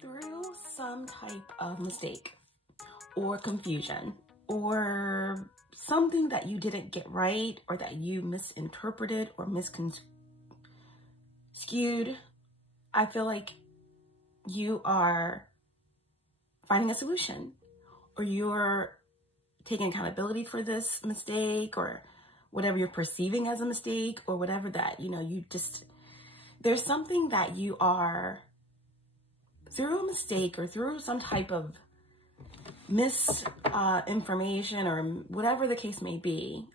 through some type of mistake or confusion or something that you didn't get right or that you misinterpreted or misconstrued, I feel like you are finding a solution, or you're taking accountability for this mistake or whatever you're perceiving as a mistake, or whatever that, you know, there's something that you are, through a mistake or through some type of misinformation or whatever the case may be,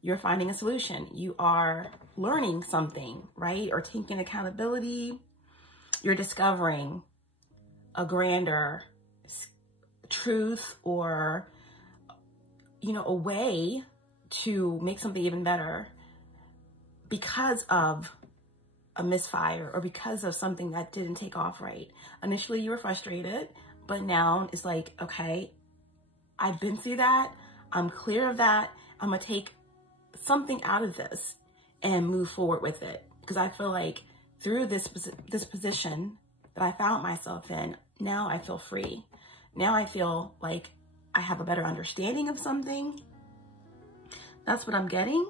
you're finding a solution. You are learning something, right? Or taking accountability. You're discovering a grander truth, or, you know, a way to make something even better because of a misfire or because of something that didn't take off right. Initially, you were frustrated, but now it's like, okay, I've been through that. I'm clear of that. I'm gonna take something out of this and move forward with it. Because I feel like through this position that I found myself in, now I feel free. Now I feel like I have a better understanding of something. That's what I'm getting.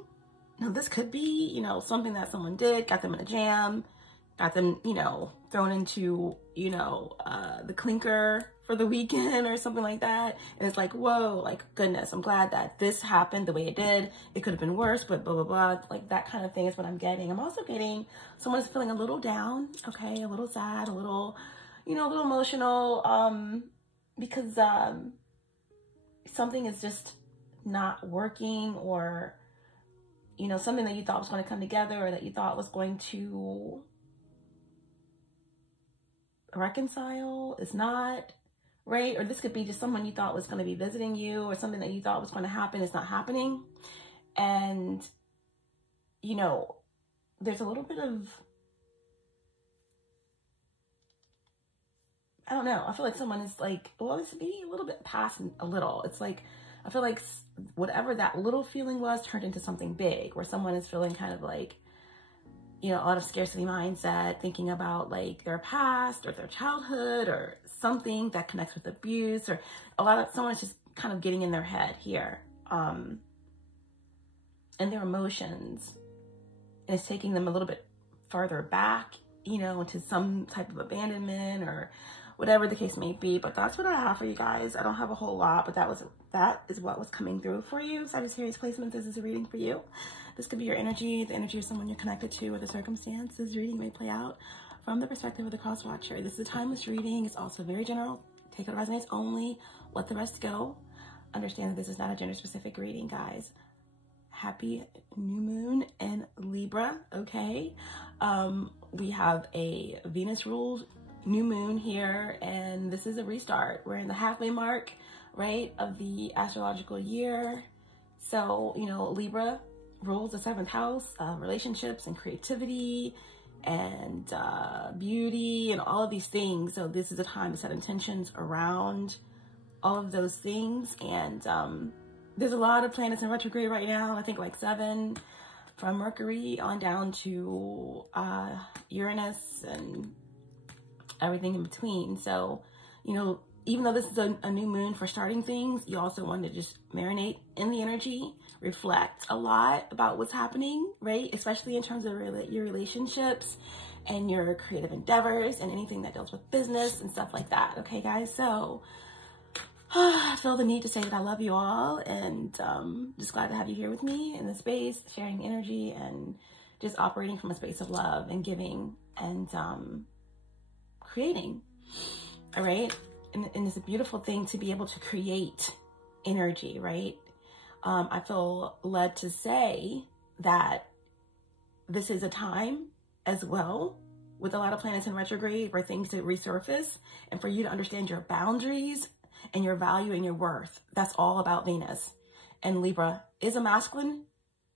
Now, this could be, you know, something that someone did, got them in a jam, got them, you know, thrown into, you know, the clinker for the weekend or something like that. And it's like, whoa, like, goodness, I'm glad that this happened the way it did. It could have been worse, but blah, blah, blah. Like, that kind of thing is what I'm getting. I'm also getting someone's feeling a little down, okay, a little sad, a little, you know, a little emotional, because something is just not working, or, you know, something that you thought was going to come together, or that you thought was going to reconcile is not, right? Or this could be just someone you thought was going to be visiting you, or something that you thought was going to happen is not happening. And, you know, there's a little bit of, I don't know. I feel like someone is like, well, it's maybe a little bit past a little. It's like, I feel like whatever that little feeling was turned into something big, where someone is feeling kind of like, you know, a lot of scarcity mindset, thinking about like their past or their childhood or something that connects with abuse, or someone's just kind of getting in their head here, and their emotions, and it's taking them a little bit farther back, you know, into some type of abandonment or whatever the case may be. But that's what I have for you guys. I don't have a whole lot, but that is what was coming through for you. Sagittarius placement, this is a reading for you. This could be your energy, the energy of someone you're connected to, or the circumstance. This reading may play out from the perspective of the cross watcher. This is a timeless reading. It's also very general. Take what resonates only. Let the rest go. Understand that this is not a gender specific reading, guys. Happy new moon in Libra, okay? We have a Venus ruled new moon here, and this is a restart. We're in the halfway mark, right, of the astrological year. So, you know, Libra rules the 7th house of relationships and creativity and beauty and all of these things. So this is a time to set intentions around all of those things. And there's a lot of planets in retrograde right now. I think like 7, from Mercury on down to Uranus and everything in between. So, you know, even though this is a new moon for starting things, you also want to just marinate in the energy, reflect a lot about what's happening, right? Especially in terms of your relationships and your creative endeavors and anything that deals with business and stuff like that. Okay, guys? So I feel the need to say that I love you all, and just glad to have you here with me in the space, sharing energy and just operating from a space of love and giving and creating. All right. And it's a beautiful thing to be able to create energy, right? I feel led to say that this is a time as well, with a lot of planets in retrograde, for things to resurface and for you to understand your boundaries and your value and your worth. That's all about Venus. And Libra is a masculine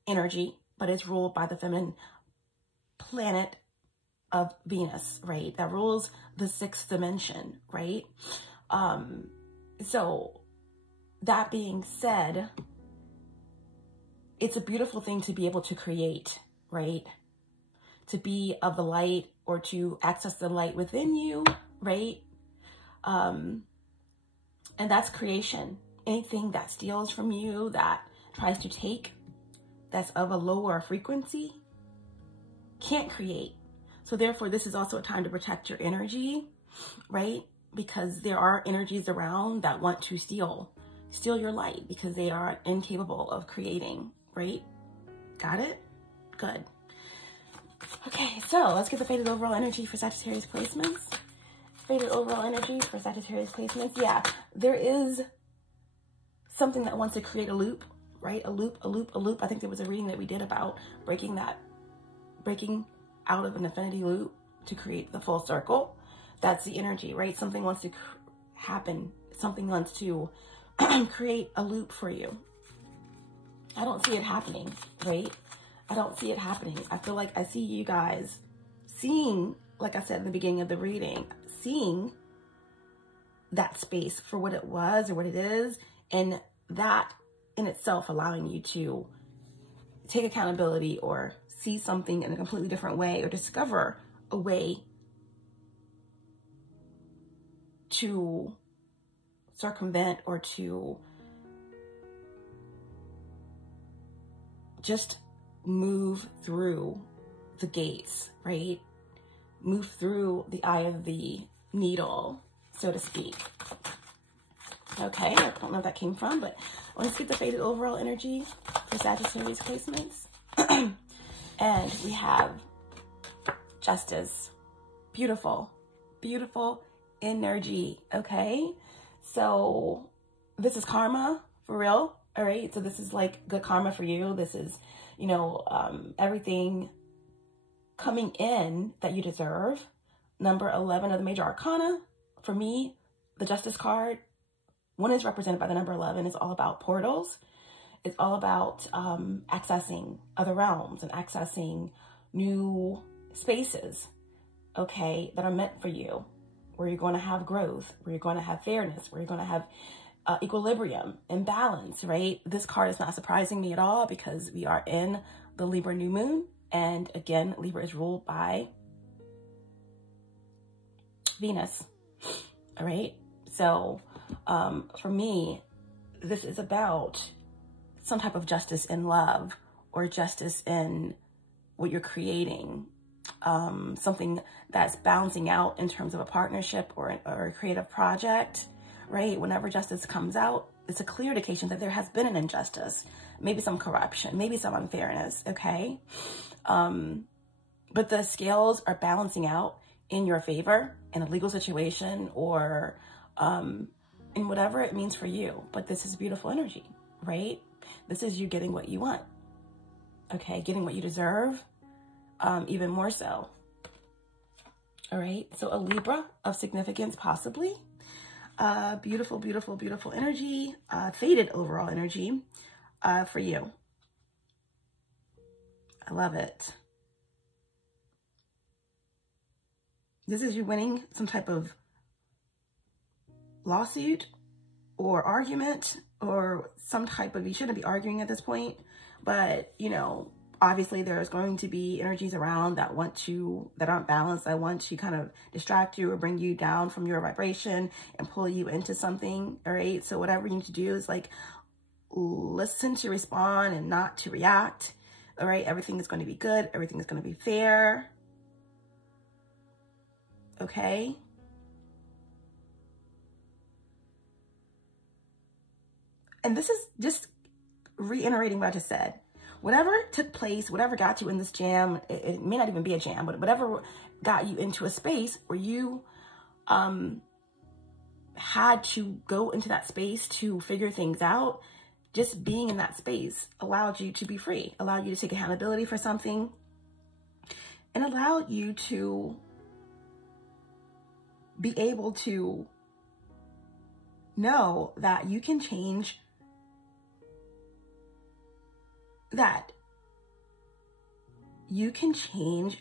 energy, but it's ruled by the feminine planet of Venus, right? That rules the 6th dimension, right? So that being said, it's a beautiful thing to be able to create, right? To be of the light, or to access the light within you, right? And that's creation. Anything that steals from you, that tries to take, that's of a lower frequency, can't create. So therefore, this is also a time to protect your energy, right? Because there are energies around that want to steal your light because they are incapable of creating, right? Got it? Good. Okay, so let's get the fated overall energy for Sagittarius placements. Fated overall energy for Sagittarius placements. Yeah, there is something that wants to create a loop, right? A loop. I think there was a reading that we did about breaking out of an infinity loop to create the full circle. That's the energy, right? Something wants to happen. Something wants to create a loop for you. I don't see it happening, right? I don't see it happening. I feel like I see you guys seeing, like I said in the beginning of the reading, seeing that space for what it was or what it is, and that in itself allowing you to take accountability or see something in a completely different way or discover a way to circumvent or to just move through the gates, right? Move through the eye of the needle, so to speak. Okay, I don't know where that came from, but let's get the fated overall energy for Sagittarius placements. And we have Justice. Beautiful, beautiful energy, okay? So this is karma, for real, all right? So this is like good karma for you. This is, you know, everything coming in that you deserve. Number 11 of the major arcana, for me, the Justice card, one is represented by the number 11. It's all about portals. It's all about accessing other realms and accessing new spaces, okay, that are meant for you, where you're going to have growth, where you're going to have fairness, where you're going to have equilibrium and balance, right? This card is not surprising me at all because we are in the Libra new moon. And again, Libra is ruled by Venus, all right? So for me, this is about some type of justice in love or justice in what you're creating, something that's bouncing out in terms of a partnership or a creative project, right? Whenever justice comes out, it's a clear indication that there has been an injustice, maybe some corruption, maybe some unfairness, okay? But the scales are balancing out in your favor in a legal situation or in whatever it means for you. But this is beautiful energy, right? This is you getting what you want, okay? Getting what you deserve, even more so. All right, so a Libra of significance, possibly. Beautiful, beautiful, beautiful energy, fated overall energy for you. I love it. This is you winning some type of lawsuit or argument or some type of, you shouldn't be arguing at this point, but you know, obviously there's going to be energies around that that aren't balanced, that want to kind of distract you or bring you down from your vibration and pull you into something, all right? So whatever you need to do is like listen to respond and not to react, all right? Everything is going to be good. Everything is going to be fair, okay? And this is just reiterating what I just said. Whatever took place, whatever got you in this jam, it may not even be a jam, but whatever got you into a space where you had to go into that space to figure things out, just being in that space allowed you to be free, allowed you to take accountability for something, and allowed you to be able to know that you can change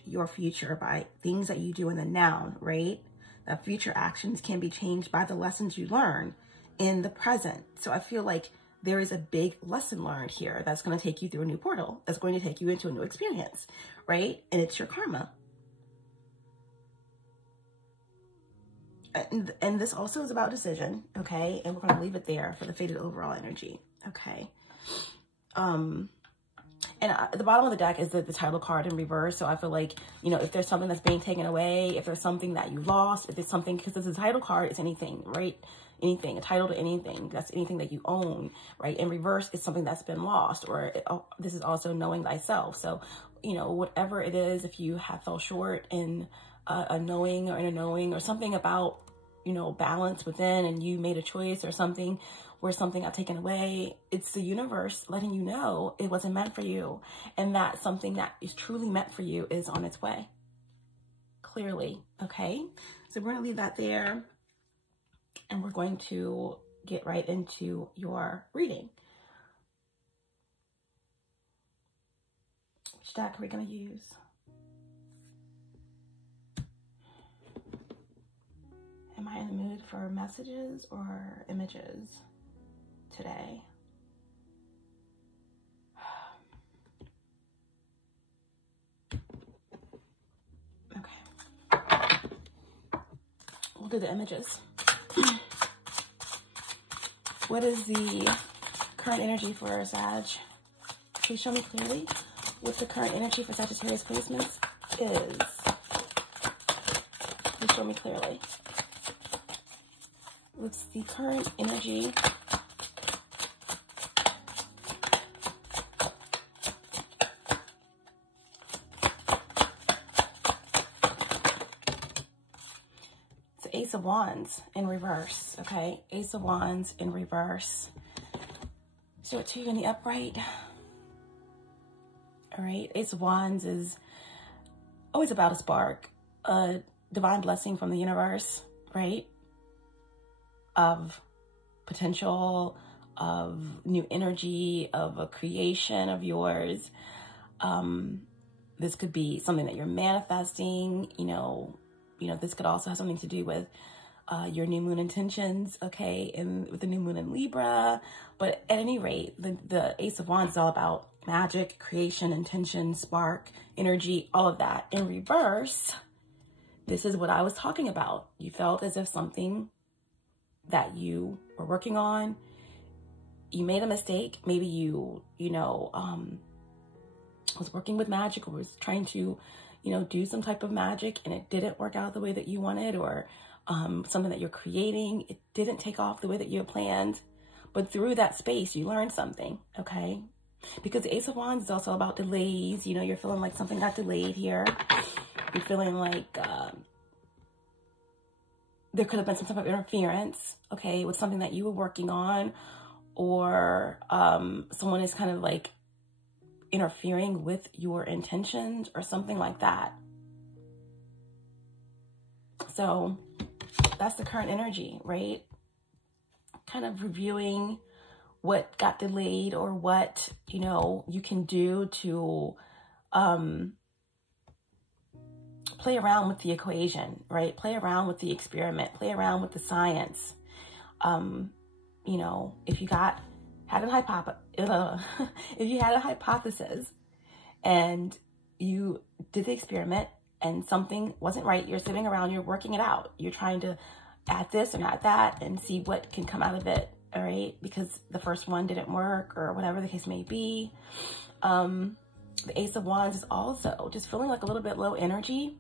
your future by things that you do in the now, right? That future actions can be changed by the lessons you learn in the present. So I feel like there is a big lesson learned here that's going to take you through a new portal, that's going to take you into a new experience, right? And it's your karma. and this also is about decision, okay? And we're going to leave it there for the faded overall energy, okay? And at the bottom of the deck is the title card in reverse. So I feel like, you know, if there's something that's being taken away, if there's something that you lost, if there's something, because the title card is anything, right? Anything, a title to anything, that's anything that you own, right? In reverse is something that's been lost, or this is also knowing thyself. So, you know, whatever it is, if you have fell short in a knowing or in a knowing, or something about, you know, balance within, and you made a choice or something where something got taken away, it's the universe letting you know it wasn't meant for you, and that something that is truly meant for you is on its way. Clearly, okay? So we're gonna leave that there, and we're going to get right into your reading. Which deck are we gonna use? Am I in the mood for messages or images today? Okay. We'll do the images. What is the current energy for Sag? Please show me clearly what the current energy for Sagittarius placements is. Please show me clearly. What's the current energy Ace of Wands in reverse, okay? Ace of Wands in reverse. So it to you in the upright. All right, Ace of Wands is always about a spark, a divine blessing from the universe, right? Of potential, of new energy, of a creation of yours. This could be something that you're manifesting, you know, this could also have something to do with your new moon intentions, okay, and with the new moon in Libra. But at any rate, the Ace of Wands is all about magic, creation, intention, spark, energy, all of that. In reverse, this is what I was talking about. You felt as if something that you were working on, you made a mistake. Maybe you was working with magic, or was trying to, do some type of magic, and it didn't work out the way that you wanted, or something that you're creating, it didn't take off the way that you had planned. But through that space, you learned something, okay? Because the Ace of Wands is also about delays. You're feeling like something got delayed here. You're feeling like there could have been some type of interference, okay, with something that you were working on, or someone is kind of like interfering with your intentions or something like that. So that's the current energy, right? Kind of reviewing what got delayed, or what, you can do to play around with the equation, right? Play around with the experiment, play around with the science. If you had a hypothesis and you did the experiment and something wasn't right, you're sitting around, you're working it out. You're trying to add this and add that and see what can come out of it, all right? Because the first one didn't work, or whatever the case may be. The Ace of Wands is also just feeling like a little bit low energy.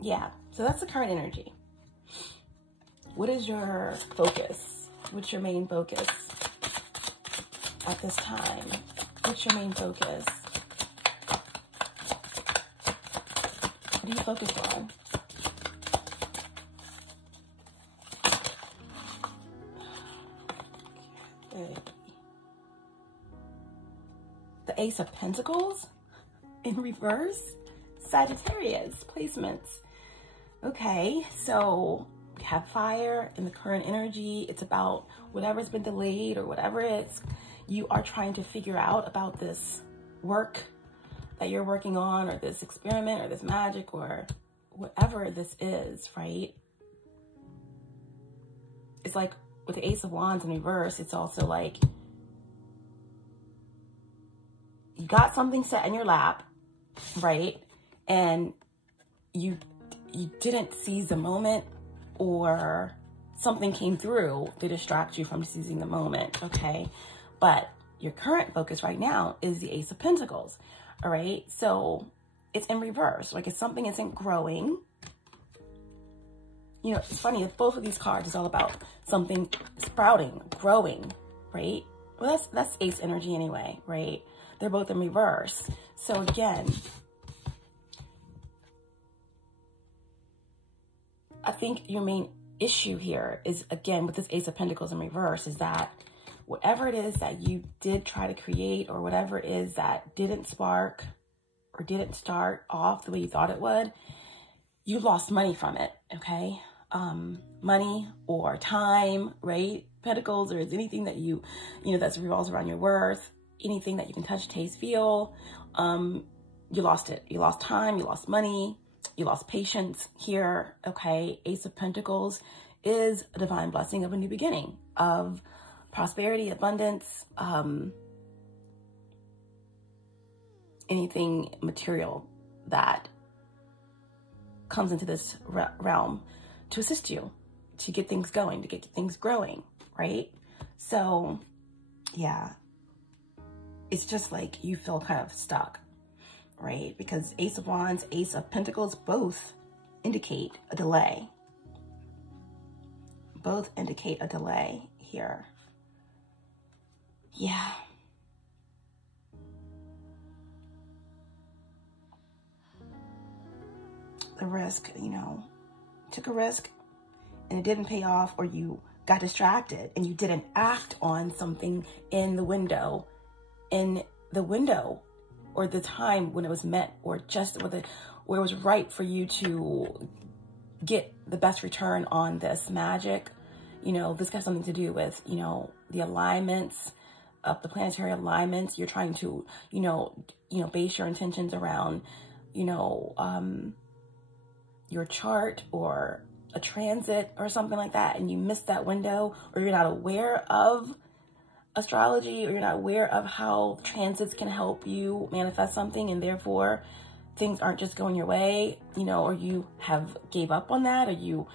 Yeah, so that's the current energy. What is your focus? What's your main focus at this time? What's your main focus? What are you focused on? Okay. The Ace of Pentacles in reverse. Sagittarius placements. Okay, so we have fire in the current energy. It's about whatever's been delayed, or whatever it's you are trying to figure out about this work that you're working on, or this experiment, or this magic, or whatever this is, right? It's like with the Ace of Wands in reverse, it's also like you got something set in your lap, right? And you didn't seize the moment, or something came through to distract you from seizing the moment, okay? But your current focus right now is the Ace of Pentacles, all right? So it's in reverse. Like, if something isn't growing, you know, it's funny, if both of these cards is all about something sprouting, growing, right? Well, that's Ace energy anyway, right? They're both in reverse. So again, I think your main issue here is, again, with this Ace of Pentacles in reverse, is that whatever it is that you did try to create, or whatever it is that didn't spark or didn't start off the way you thought it would, you lost money from it, okay? Money or time, right? Pentacles, or is anything that you know, that revolves around your worth, anything that you can touch, taste, feel, you lost it. You lost time, you lost money, you lost patience here, okay? Ace of Pentacles is a divine blessing of a new beginning, of prosperity, abundance, anything material that comes into this realm to assist you, to get things going, to get things growing, right? So, yeah, it's just like you feel kind of stuck, right? Because Ace of Wands, Ace of Pentacles, both indicate a delay. Both indicate a delay here. Yeah. The risk, you know, took a risk and it didn't pay off, or you got distracted and you didn't act on something in the window, or the time when it was meant, or just where it was right for you to get the best return on this magic. You know, this has something to do with, you know, the alignments of the planetary alignments. You're trying to, you know, base your intentions around, you know, your chart or a transit or something like that, and you missed that window, or you're not aware of astrology, or you're not aware of how transits can help you manifest something, and therefore things aren't just going your way, you know, or you have gave up on that, or you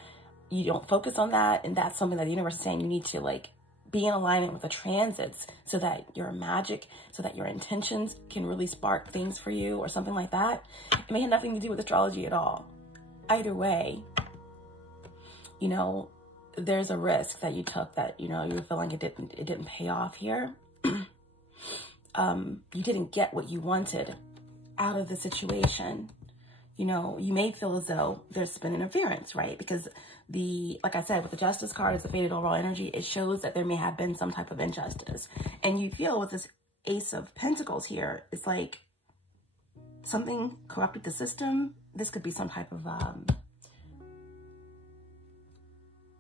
don't focus on that. And that's something that the universe is saying you need to, like, be in alignment with the transits, so that your magic, so that your intentions can really spark things for you, or something like that. It may have nothing to do with astrology at all. Either way, you know, there's a risk that you took that, you know, you feel like it didn't pay off here. You didn't get what you wanted out of the situation. You know, you may feel as though there's been interference, right? Because like I said, with the Justice card, it's a faded overall energy. It shows that there may have been some type of injustice. And you feel with this Ace of Pentacles here, it's like something corrupted the system. This could be some type of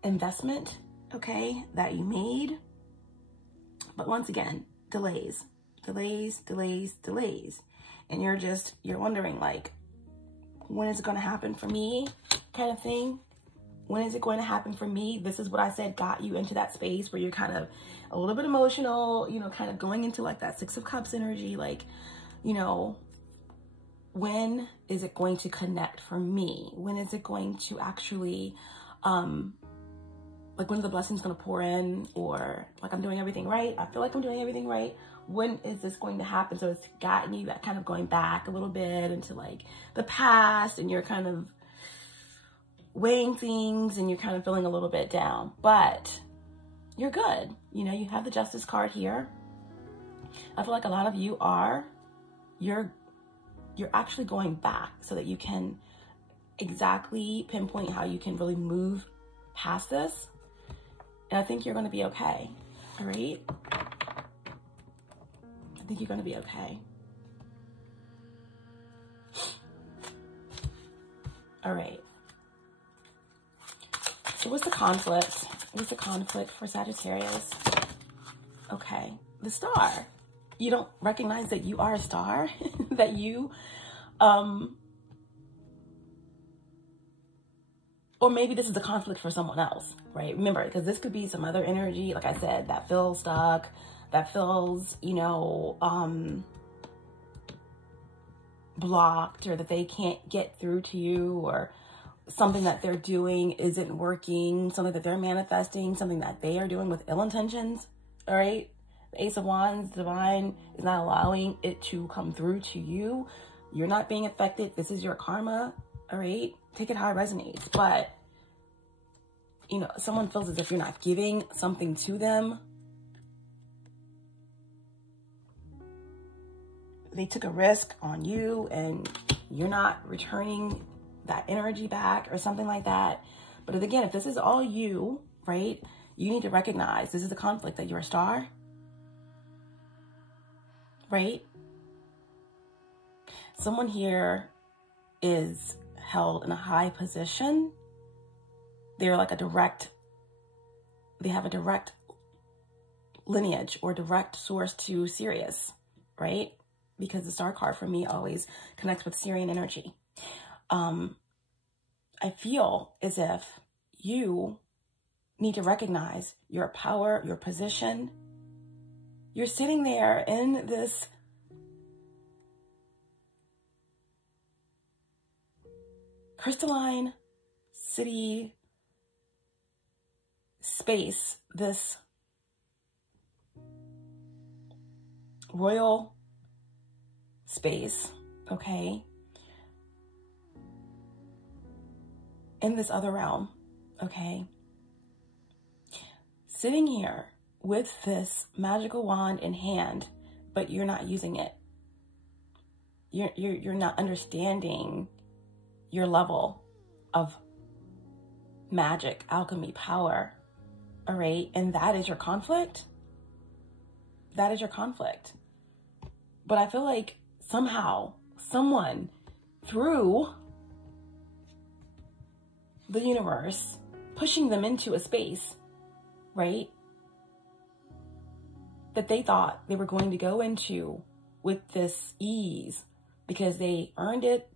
investment, okay, that you made. But once again, delays. And you're wondering, like, when is it going to happen for me, kind of thing? When is it going to happen for me? This is what I said got you into that space where you're kind of a little bit emotional, you know, kind of going into like that Six of Cups energy, like, you know, when is it going to connect for me? When is it going to actually, like, when are the blessings going to pour in? Or like, I'm doing everything right. I feel like I'm doing everything right. When is this going to happen? So it's gotten you kind of going back a little bit into like the past, and you're kind of weighing things, and you're kind of feeling a little bit down, but you're good. You know, you have the Justice card here. I feel like a lot of you you're actually going back so that you can exactly pinpoint how you can really move past this. And I think you're going to be okay. All right. I think you're going to be okay. All right. So what's the conflict? What's the conflict for Sagittarius? Okay. The Star. You don't recognize that you are a star, that you, or maybe this is a conflict for someone else, right? Remember, because this could be some other energy, like I said, that feels stuck, that feels, you know, blocked, or that they can't get through to you, or something that they're doing isn't working, something that they're manifesting, something that they are doing with ill intentions, all right? The Ace of Wands, divine, is not allowing it to come through to you. You're not being affected. This is your karma, all right? Take it how it resonates. But, you know, someone feels as if you're not giving something to them. They took a risk on you and you're not returning that energy back or something like that. But again, if this is all you, right, you need to recognize this is a conflict, that you're a star, right? Someone here is held in a high position. They're like they have a direct lineage or direct source to Sirius, right? Because the star card for me always connects with Sirian energy. I feel as if you need to recognize your power, your position. You're sitting there in this crystalline city space, this royal space, okay, in this other realm, okay, sitting here with this magical wand in hand, but you're not using it. You're not understanding your level of magic, alchemy, power, all right? And that is your conflict. That is your conflict. But I feel like somehow, someone through the universe, pushing them into a space, right, that they thought they were going to go into with this ease because they earned it.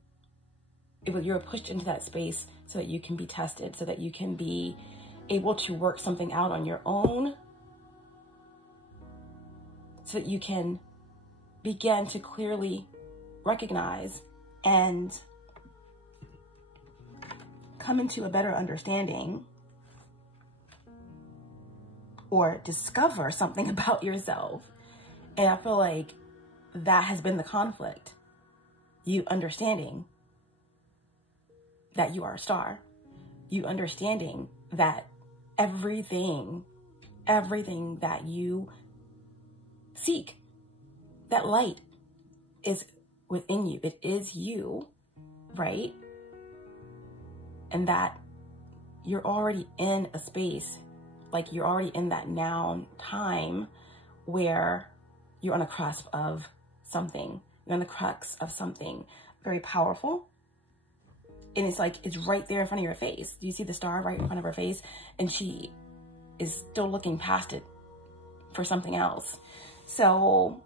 You were pushed into that space so that you can be tested, so that you can be able to work something out on your own, so that you can begin to clearly recognize and come into a better understanding or discover something about yourself. And I feel like that has been the conflict. You understanding that you are a star. You understanding that everything that you seek, that light is within you. It is you, right? And that you're already in a space, like you're already in that now time where you're on the cusp of something. You're on the crux of something very powerful. And it's like, it's right there in front of your face. Do you see the star right in front of her face? And she is still looking past it for something else. So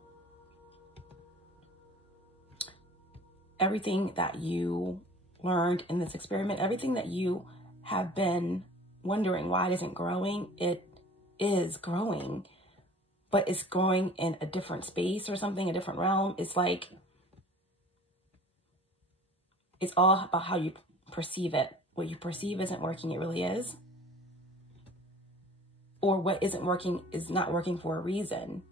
everything that you learned in this experiment, everything that you have been wondering why it isn't growing, it is growing, but it's growing in a different space or something, a different realm. It's like, it's all about how you perceive it. What you perceive isn't working, it really is. Or what isn't working is not working for a reason.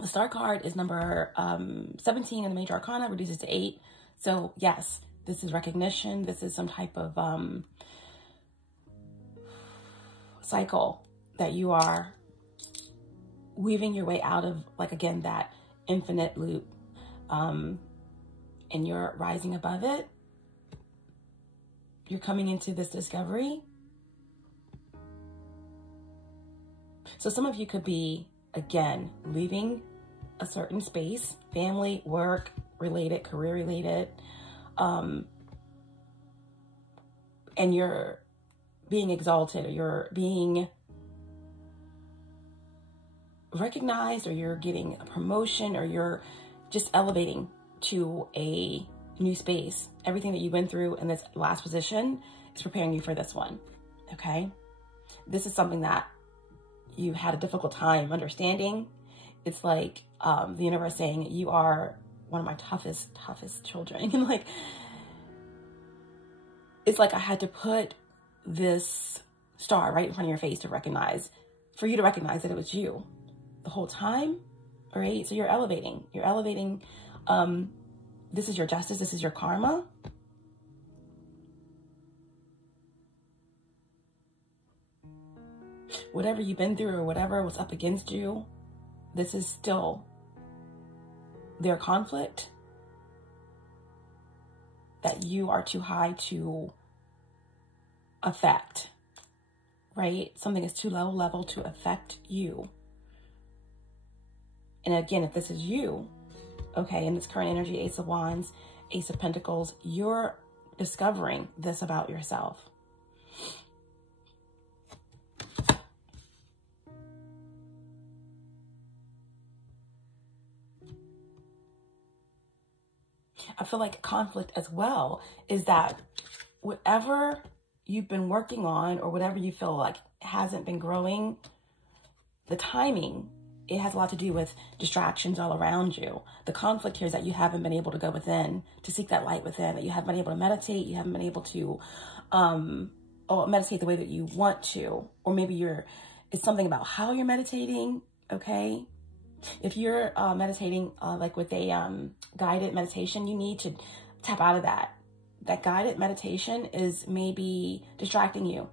The star card is number 17 in the major arcana, reduces to 8. So yes, this is recognition. This is some type of cycle that you are weaving your way out of, like, again, that infinite loop, and you're rising above it. You're coming into this discovery. So some of you could be, again, leaving a certain space, family, work related, career related, and you're being exalted, or you're being recognized, or you're getting a promotion, or you're just elevating to a new space. Everything that you went through in this last position is preparing you for this one, okay? This is something that you had a difficult time understanding, It's like the universe saying, you are one of my toughest children. And like, it's like I had to put this star right in front of your face to recognize, for you to recognize that it was you the whole time, all right? So you're elevating. This is your justice. This is your karma. Whatever you've been through or whatever was up against you, this is still their conflict that you are too high to affect, right? Something is too low level to affect you. And again, if this is you, okay, in this current energy, Ace of Wands, Ace of Pentacles, you're discovering this about yourself. I feel like conflict as well is that whatever you've been working on or whatever you feel like hasn't been growing, the timing, it has a lot to do with distractions all around you. The conflict here is that you haven't been able to go within, to seek that light within, that you haven't been able to meditate, you haven't been able to meditate the way that you want to, or maybe it's something about how you're meditating, okay? If you're meditating like with a guided meditation, you need to tap out of that. That guided meditation is maybe distracting you.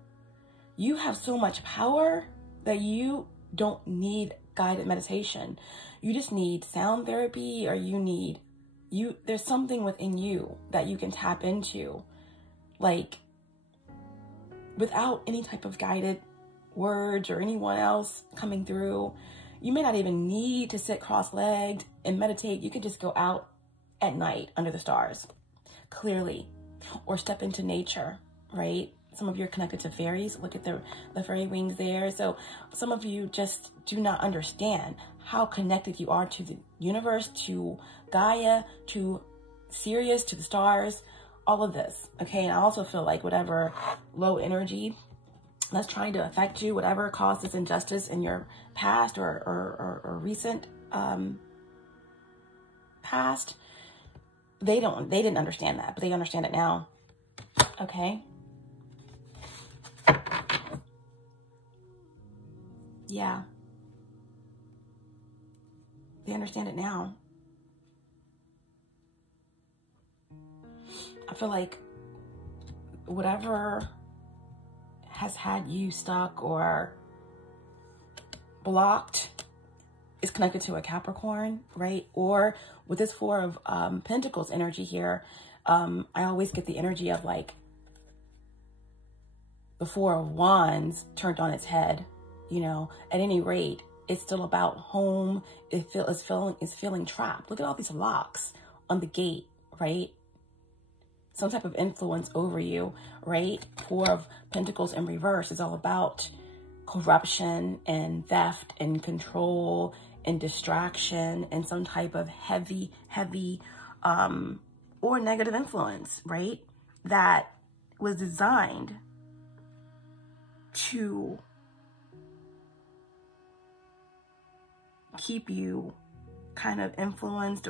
You have so much power that you don't need guided meditation. You just need sound therapy, or there's something within you that you can tap into, like without any type of guided words or anyone else coming through. You may not even need to sit cross-legged and meditate. You could just go out at night under the stars, clearly, or step into nature, right? Some of you are connected to fairies. Look at the fairy wings there. So some of you just do not understand how connected you are to the universe, to Gaia, to Sirius, to the stars, all of this, okay? And I also feel like whatever low energy that's trying to affect you, whatever caused this injustice in your past or recent past, they didn't understand that, but they understand it now, okay? Yeah. They understand it now. I feel like whatever has had you stuck or blocked is connected to a Capricorn, right? Or with this Four of Pentacles energy here, I always get the energy of like the Four of Wands turned on its head, you know. At any rate, it's still about home. It's feeling trapped. Look at all these locks on the gate, right? Some type of influence over you, right? Four of Pentacles in reverse is all about corruption and theft and control and distraction and some type of heavy or negative influence, right? That was designed to keep you kind of influenced,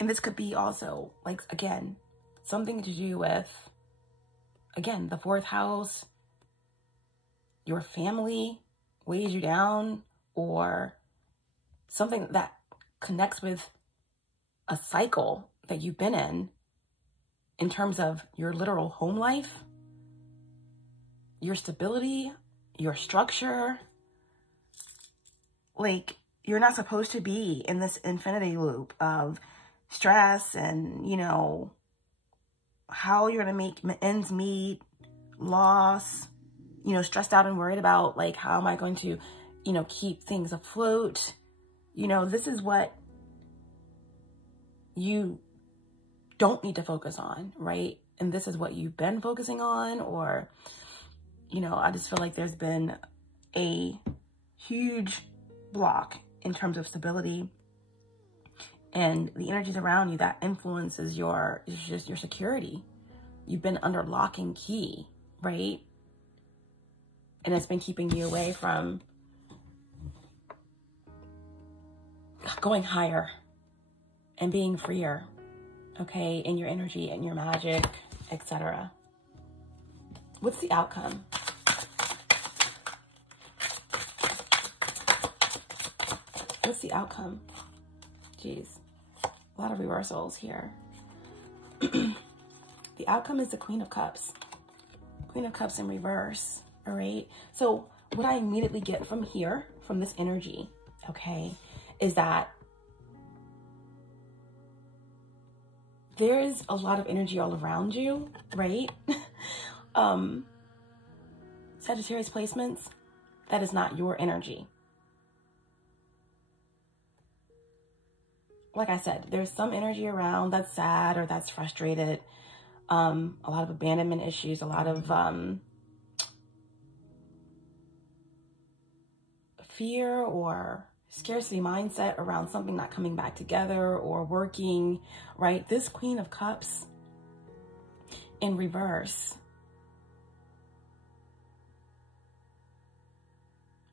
and this could be also, like, again, something to do with, again, the fourth house, your family weighs you down, or something that connects with a cycle that you've been in terms of your literal home life, your stability, your structure. Like, you're not supposed to be in this infinity loop of stress and, you know, how you're going to make ends meet, loss, you know, stressed out and worried about, like, how am I going to, you know, keep things afloat? You know, this is what you don't need to focus on, right? And this is what you've been focusing on, or, you know, I just feel like there's been a huge block in terms of stability and the energies around you that influences your security. You've been under lock and key, right? And it's been keeping you away from going higher and being freer, okay, in your energy and your magic, etc. What's the outcome? What's the outcome? Jeez, a lot of reversals here. The outcome is the Queen of Cups. Queen of Cups in reverse, all right? So what I immediately get from here, from this energy, okay, is that there's a lot of energy all around you, right? Sagittarius placements, that is not your energy. Like I said, there's some energy around that's sad or that's frustrated. A lot of abandonment issues, a lot of fear or scarcity mindset around something not coming back together or working, right? This Queen of Cups in reverse.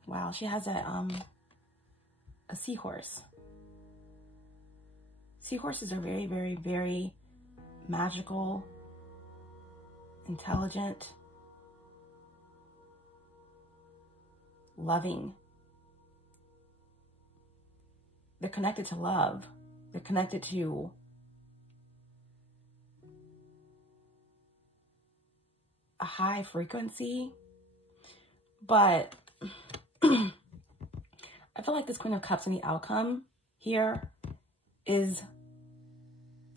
Wow, she has a seahorse. Seahorses are very, very, very magical, intelligent, loving. They're connected to love. They're connected to a high frequency. But I feel like this Queen of Cups in the outcome here is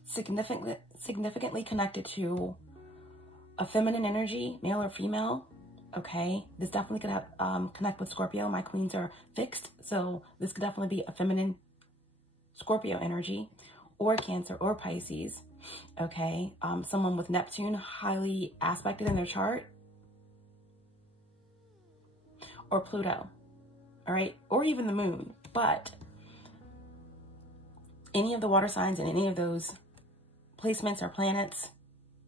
significantly connected to a feminine energy, male or female. Okay, this definitely could have connect with Scorpio. My queens are fixed, so this could definitely be a feminine Scorpio energy, or Cancer or Pisces. Okay, someone with Neptune highly aspected in their chart, or Pluto. All right, or even the moon. But any of the water signs and any of those placements or planets,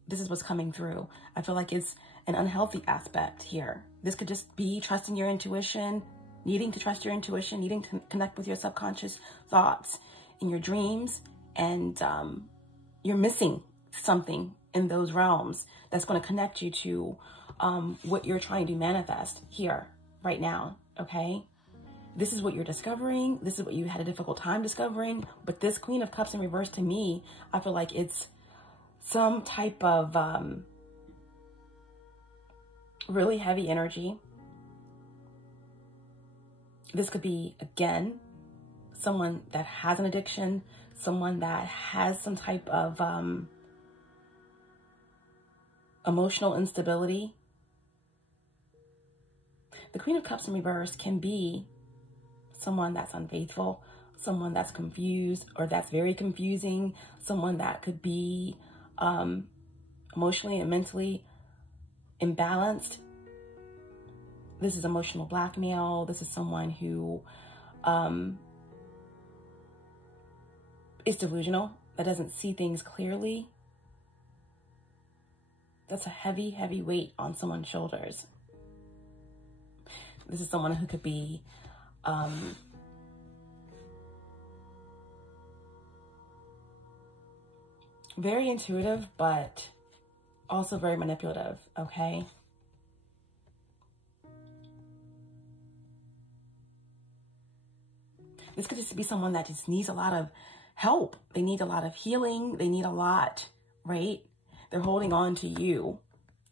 this is what's coming through. I feel like it's an unhealthy aspect here. This could just be trusting your intuition, needing to trust your intuition, needing to connect with your subconscious thoughts in your dreams, and you're missing something in those realms that's going to connect you to what you're trying to manifest here, right now, okay? This is what you're discovering. This is what you had a difficult time discovering. But this Queen of Cups in reverse, to me, I feel like it's some type of really heavy energy. This could be, again, someone that has an addiction, someone that has some type of emotional instability. The Queen of Cups in reverse can be someone that's unfaithful, someone that's confused or that's very confusing, someone that could be emotionally and mentally imbalanced. This is emotional blackmail. This is someone who is delusional, that doesn't see things clearly. That's a heavy, heavy weight on someone's shoulders. This is someone who could be very intuitive, but also very manipulative, okay? This could just be someone that just needs a lot of help. They need a lot of healing. They need a lot, right? They're holding on to you.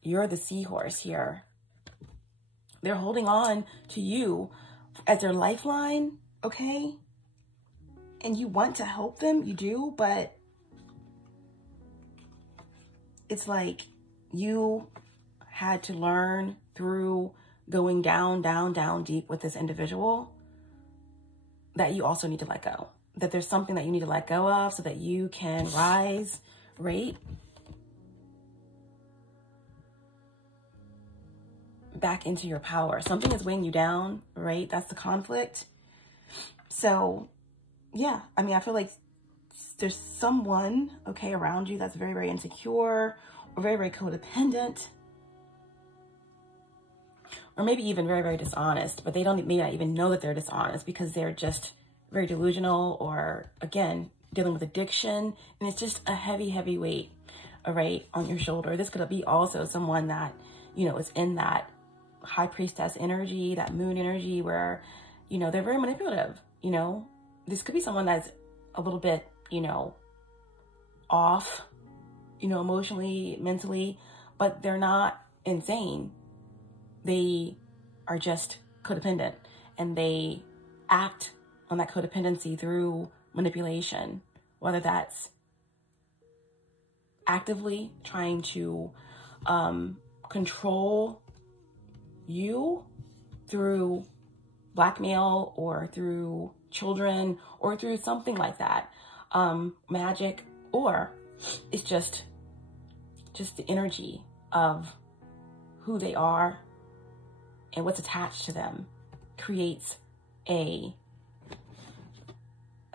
You're the seahorse here. They're holding on to you as their lifeline, okay? And you want to help them, you do, but it's like you had to learn through going down, down, down deep with this individual that you also need to let go. That there's something that you need to let go of so that you can rise, right? Back into your power. Something is weighing you down, right? That's the conflict. So, yeah, I mean, I feel like there's someone, okay, around you that's very, very insecure or very, very codependent, or maybe even very, very dishonest, but they may not even know that they're dishonest because they're just very delusional, or again, dealing with addiction. And it's just a heavy, heavy weight, all right, on your shoulder. This could be also someone that, you know, is in that high priestess energy, that moon energy, where, you know, they're very manipulative. You know, this could be someone that's a little bit, you know, off, you know, emotionally, mentally, but they're not insane. They are just codependent, and they act on that codependency through manipulation, whether that's actively trying to control you through blackmail, or through children, or through something like that, magic, or it's just the energy of who they are and what's attached to them creates a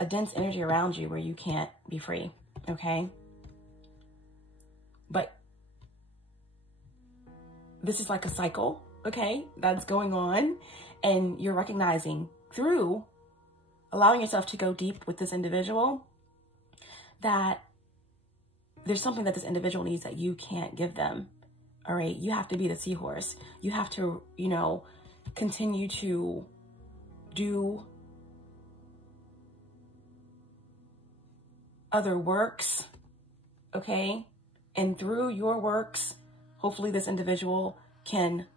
dense energy around you where you can't be free, okay? But this is like a cycle, okay, that's going on, and you're recognizing through allowing yourself to go deep with this individual that there's something that this individual needs that you can't give them, all right? You have to be the seahorse. You have to, you know, continue to do other works, okay? And through your works, hopefully this individual can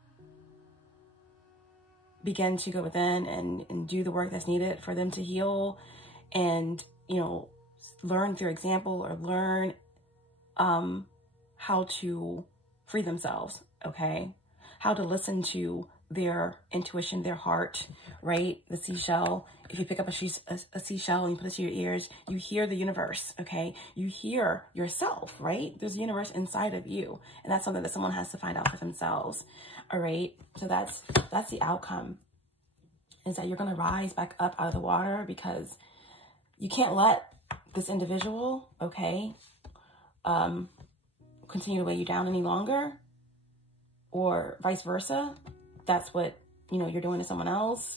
begin to go within and do the work that's needed for them to heal, and, you know, learn through example, or learn how to free themselves, okay? How to listen to their intuition, their heart, right? The seashell. If you pick up a seashell and you put it to your ears, you hear the universe, okay? You hear yourself, right? There's a universe inside of you. And that's something that someone has to find out for themselves, all right? So that's the outcome, is that you're going to rise back up out of the water, because you can't let this individual, okay, continue to weigh you down any longer, or vice versa. That's what, you know, you're doing to someone else.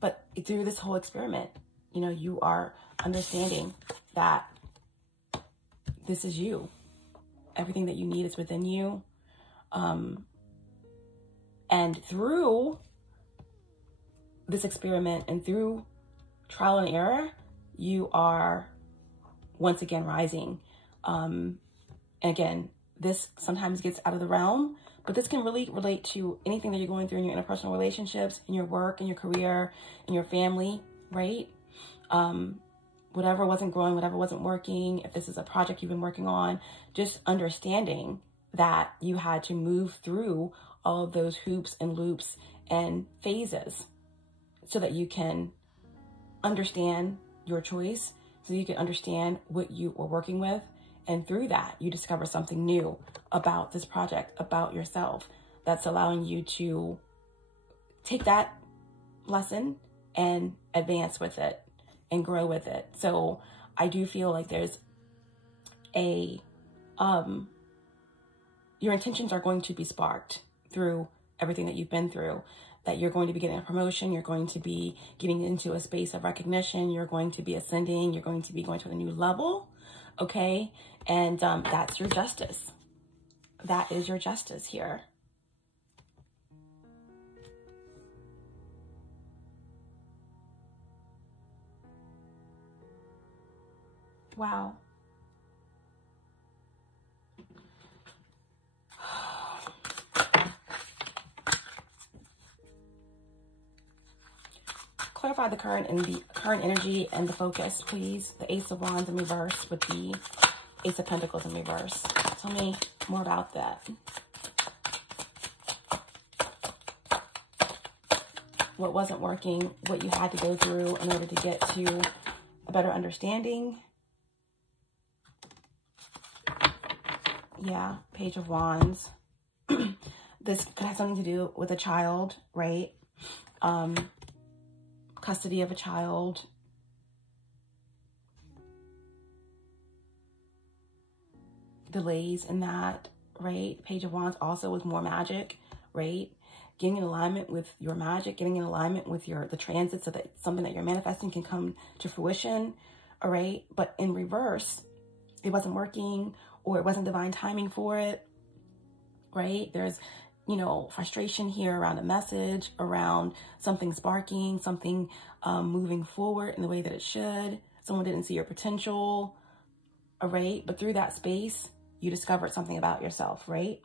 But through this whole experiment, you know, you are understanding that this is you. Everything that you need is within you. And through this experiment and through trial and error, you are once again rising. And again, this sometimes gets out of the realm, but this can really relate to anything that you're going through in your interpersonal relationships, in your work, in your career, in your family, right? Whatever wasn't growing, whatever wasn't working, if this is a project you've been working on, just understanding that you had to move through all of those hoops and loops and phases so that you can understand your choice, so you can understand what you were working with. And through that, you discover something new about this project, about yourself, that's allowing you to take that lesson and advance with it and grow with it. So I do feel like there's a, your intentions are going to be sparked through everything that you've been through, that you're going to be getting a promotion, you're going to be getting into a space of recognition, you're going to be ascending, you're going to be going to a new level, okay? And that's your justice. That is your justice here. Wow. Clarify the current energy and the focus, please. The Ace of Wands in reverse with the Ace of Pentacles in reverse. Tell me more about that. What wasn't working, what you had to go through in order to get to a better understanding. Yeah, Page of Wands. This could have something to do with a child, right? Custody of a child. Delays in that, right? Page of Wands also with more magic, right? getting in alignment with your magic, getting in alignment with the transit so that something that you're manifesting can come to fruition, all right? But in reverse, it wasn't working, or it wasn't divine timing for it, right? There's, you know, frustration here around a message, around something sparking, something moving forward in the way that it should. Someone didn't see your potential, all right? But through that space, you discovered something about yourself, right?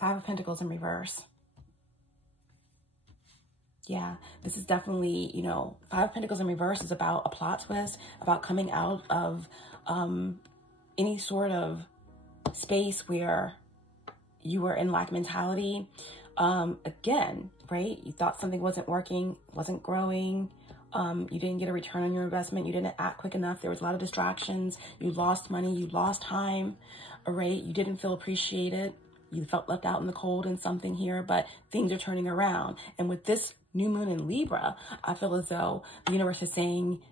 Five of Pentacles in reverse. Yeah, this is definitely, you know, Five of Pentacles in reverse is about a plot twist, about coming out of any sort of space where you were in lack mentality. Again, right? You thought something wasn't working, wasn't growing. You didn't get a return on your investment. You didn't act quick enough. There was a lot of distractions. You lost money. You lost time, all right? You didn't feel appreciated. You felt left out in the cold in something here, but things are turning around. And with this new moon in Libra, I feel as though the universe is saying,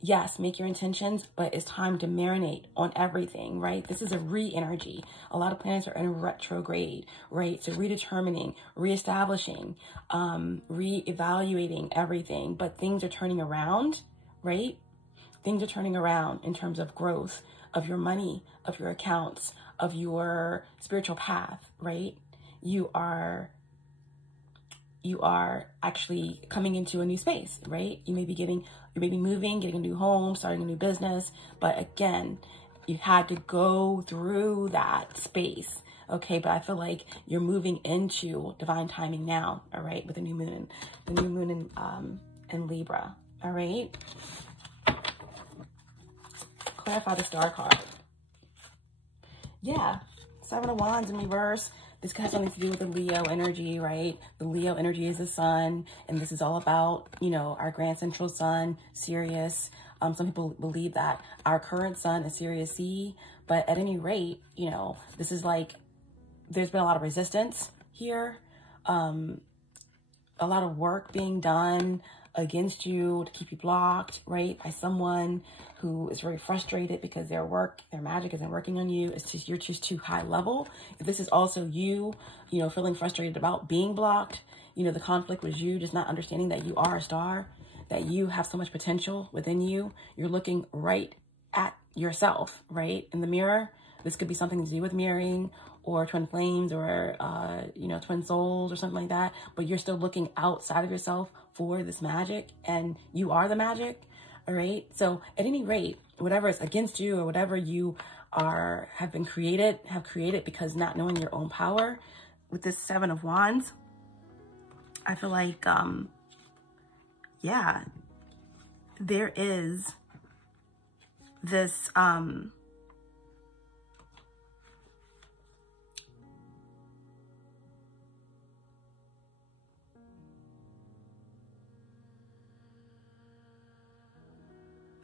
yes, make your intentions, but it's time to marinate on everything, right? This is a re-energy. A lot of planets are in retrograde, right? So redetermining, reestablishing, re-evaluating everything, but things are turning around, right? Things are turning around in terms of growth of your money, of your accounts, of your spiritual path, right? You are actually coming into a new space, right? You may be moving, getting a new home, starting a new business. But again, you had to go through that space. Okay. But I feel like you're moving into divine timing now. All right. With the new moon in Libra. All right. Clarify the star card. Yeah. Seven of Wands in reverse. This has something to do with the Leo energy, right? The Leo energy is the sun, and this is all about, you know, our grand central sun, Sirius. Some people believe that our current sun is Sirius C, but at any rate, you know, this is like, there's been a lot of resistance here. A lot of work being done against you to keep you blocked, right? By someone who is very frustrated because their magic isn't working on you. It's just, you're just too high level. If this is also you, you know, feeling frustrated about being blocked, you know, the conflict was you just not understanding that you are a star, that you have so much potential within you. You're looking right at yourself, right? In the mirror. This could be something to do with mirroring or twin flames or, you know, twin souls or something like that. But you're still looking outside of yourself for this magic, and you are the magic. All right. So at any rate, whatever is against you or whatever you have created because not knowing your own power, with this Seven of Wands, I feel like, yeah, there is this,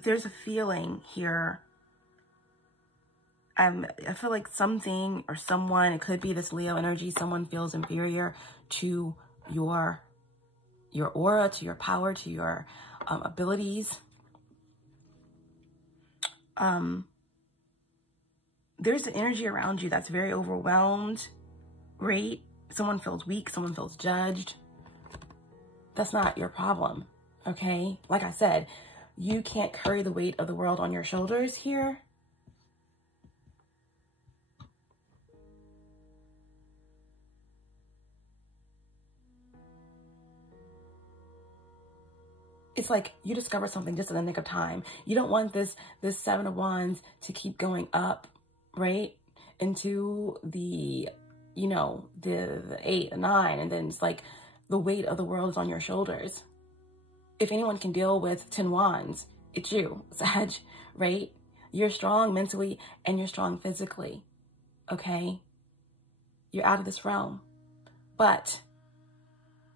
there's a feeling here. I feel like something or someone, it could be this Leo energy, someone feels inferior to your aura, to your power, to your abilities. There's an energy around you that's very overwhelmed, right? Someone feels weak, someone feels judged. That's not your problem, okay? Like I said, you can't carry the weight of the world on your shoulders here. It's like you discovered something just in the nick of time. You don't want this Seven of Wands to keep going up, right? Into the, you know, the 8, the 9, and then it's like the weight of the world is on your shoulders. If anyone can deal with 10 wands, it's you, Sag, right? You're strong mentally and you're strong physically, okay? You're out of this realm. But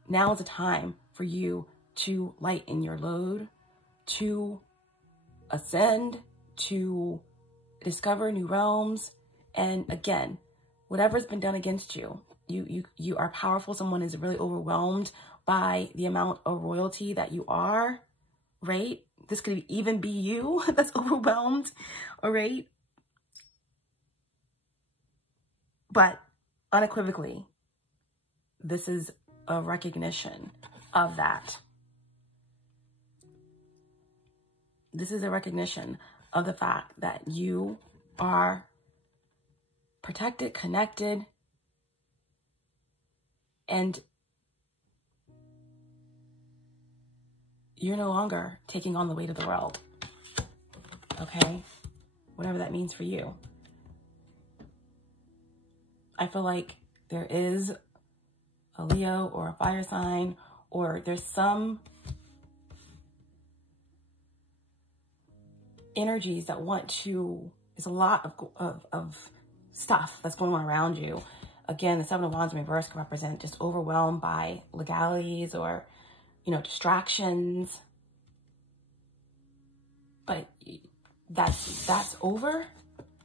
now is the time for you to lighten your load, to ascend, to discover new realms. And again, whatever's been done against you, you are powerful. Someone is really overwhelmed by the amount of royalty that you are, right? this could even be you that's overwhelmed, all right? But unequivocally, this is a recognition of that. This is a recognition of the fact that you are protected, connected, and you're no longer taking on the weight of the world, okay? Whatever that means for you. I feel like there is a Leo or a fire sign, or there's some energies that want to, there's a lot of stuff that's going on around you. Again, the Seven of Wands in reverse can represent just overwhelmed by legalities or, you know, distractions. But that's over,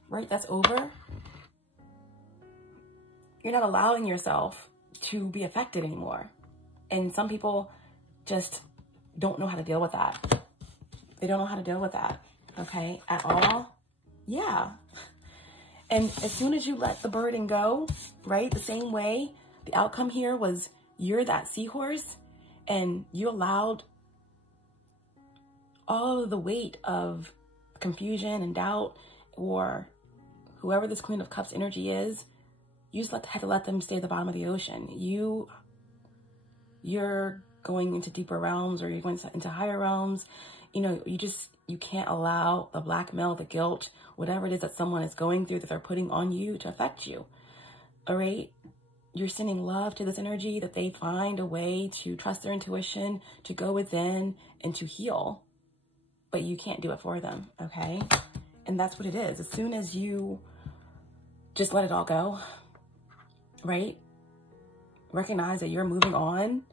right? That's over. You're not allowing yourself to be affected anymore. And some people just don't know how to deal with that. They don't know how to deal with that, okay, at all. Yeah. And as soon as you let the burden go, right, the same way, the outcome here was you're that seahorse and you allowed all of the weight of confusion and doubt, or whoever this Queen of Cups energy is, you just had to let them stay at the bottom of the ocean. You're going into deeper realms, or you're going into higher realms. You know, you can't allow the blackmail, the guilt, whatever it is that someone is going through that they're putting on you to affect you. All right? You're sending love to this energy that they find a way to trust their intuition, to go within and to heal. But you can't do it for them, okay? And that's what it is. As soon as you just let it all go, right? Recognize that you're moving on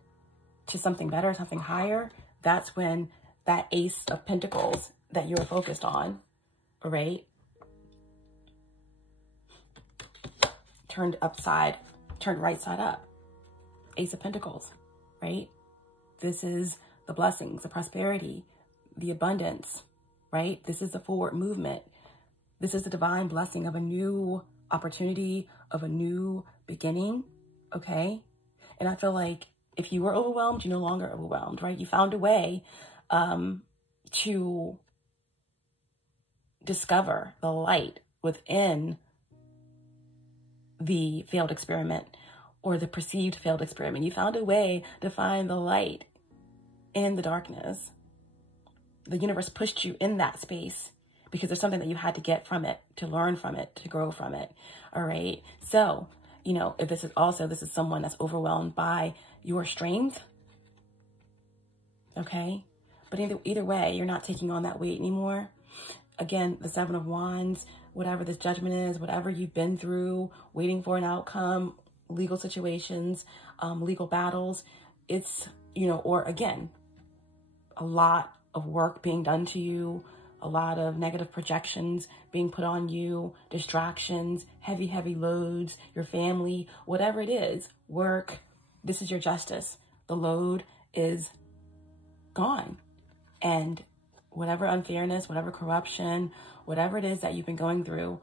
to something better, something higher. That's when that Ace of Pentacles that you're focused on, right? Turned right side up. Ace of Pentacles, right? This is the blessings, the prosperity, the abundance, right? This is the forward movement. This is the divine blessing of a new opportunity, of a new beginning, okay? And I feel like if you were overwhelmed, you're no longer overwhelmed, right? You found a way to discover the light within the failed experiment, or the perceived failed experiment. You found a way to find the light in the darkness. The universe pushed you in that space because there's something that you had to get from it, to learn from it, to grow from it. All right. So, you know, if this is someone that's overwhelmed by your strength. Okay. But either way, you're not taking on that weight anymore. Again, the Seven of Wands, whatever this judgment is, whatever you've been through, waiting for an outcome, legal situations, legal battles, it's, you know, or again, a lot of work being done to you, a lot of negative projections being put on you, distractions, heavy loads, your family, whatever it is, work, this is your justice. The load is gone. And whatever unfairness, whatever corruption, whatever it is that you've been going through,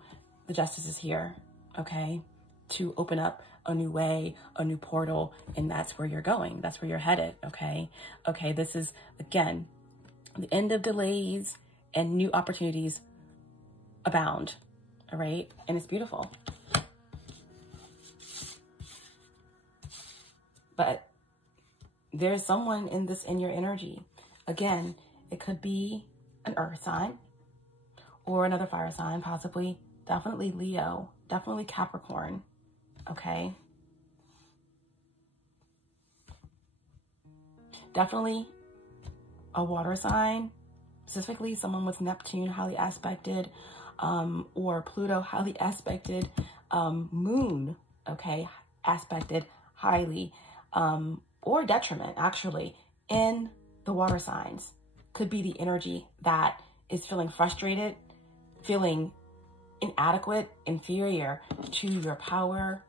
the justice is here, okay? To open up a new way, a new portal, and that's where you're going. That's where you're headed, okay? Okay, this is, again, the end of delays and new opportunities abound, all right? And it's beautiful. But there's someone in your energy. Again, it could be an earth sign or another fire sign, possibly, definitely Leo, definitely Capricorn, okay? Definitely a water sign, specifically someone with Neptune highly aspected, or Pluto highly aspected, Moon, okay, aspected highly, or detriment, actually, in the water signs. Could be the energy that is feeling frustrated, feeling inadequate, inferior to your power,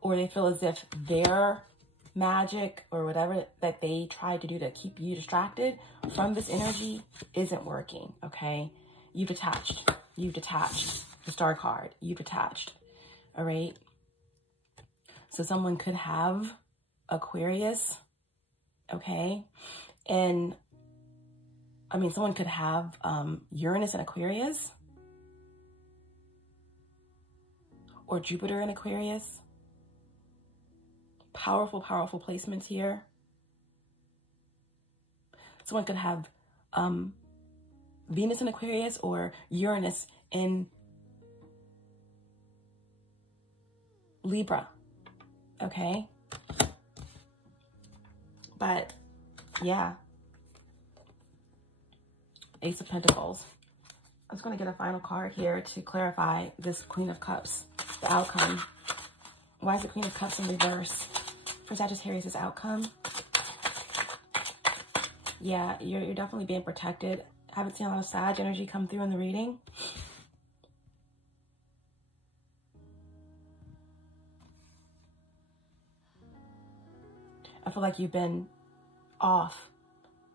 or they feel as if their magic or whatever that they tried to do to keep you distracted from this energy isn't working, okay? You've detached. You've detached. The Star card. You've detached. All right? So someone could have Aquarius, okay? And, I mean, someone could have Uranus in Aquarius or Jupiter in Aquarius. Powerful, powerful placements here. Someone could have Venus in Aquarius or Uranus in Libra, okay? But, yeah. Ace of Pentacles. I'm just going to get a final card here to clarify this Queen of Cups, the outcome. Why is the Queen of Cups in reverse for Sagittarius' outcome? Yeah, you're definitely being protected. I haven't seen a lot of Sag energy come through in the reading. I feel like you've been off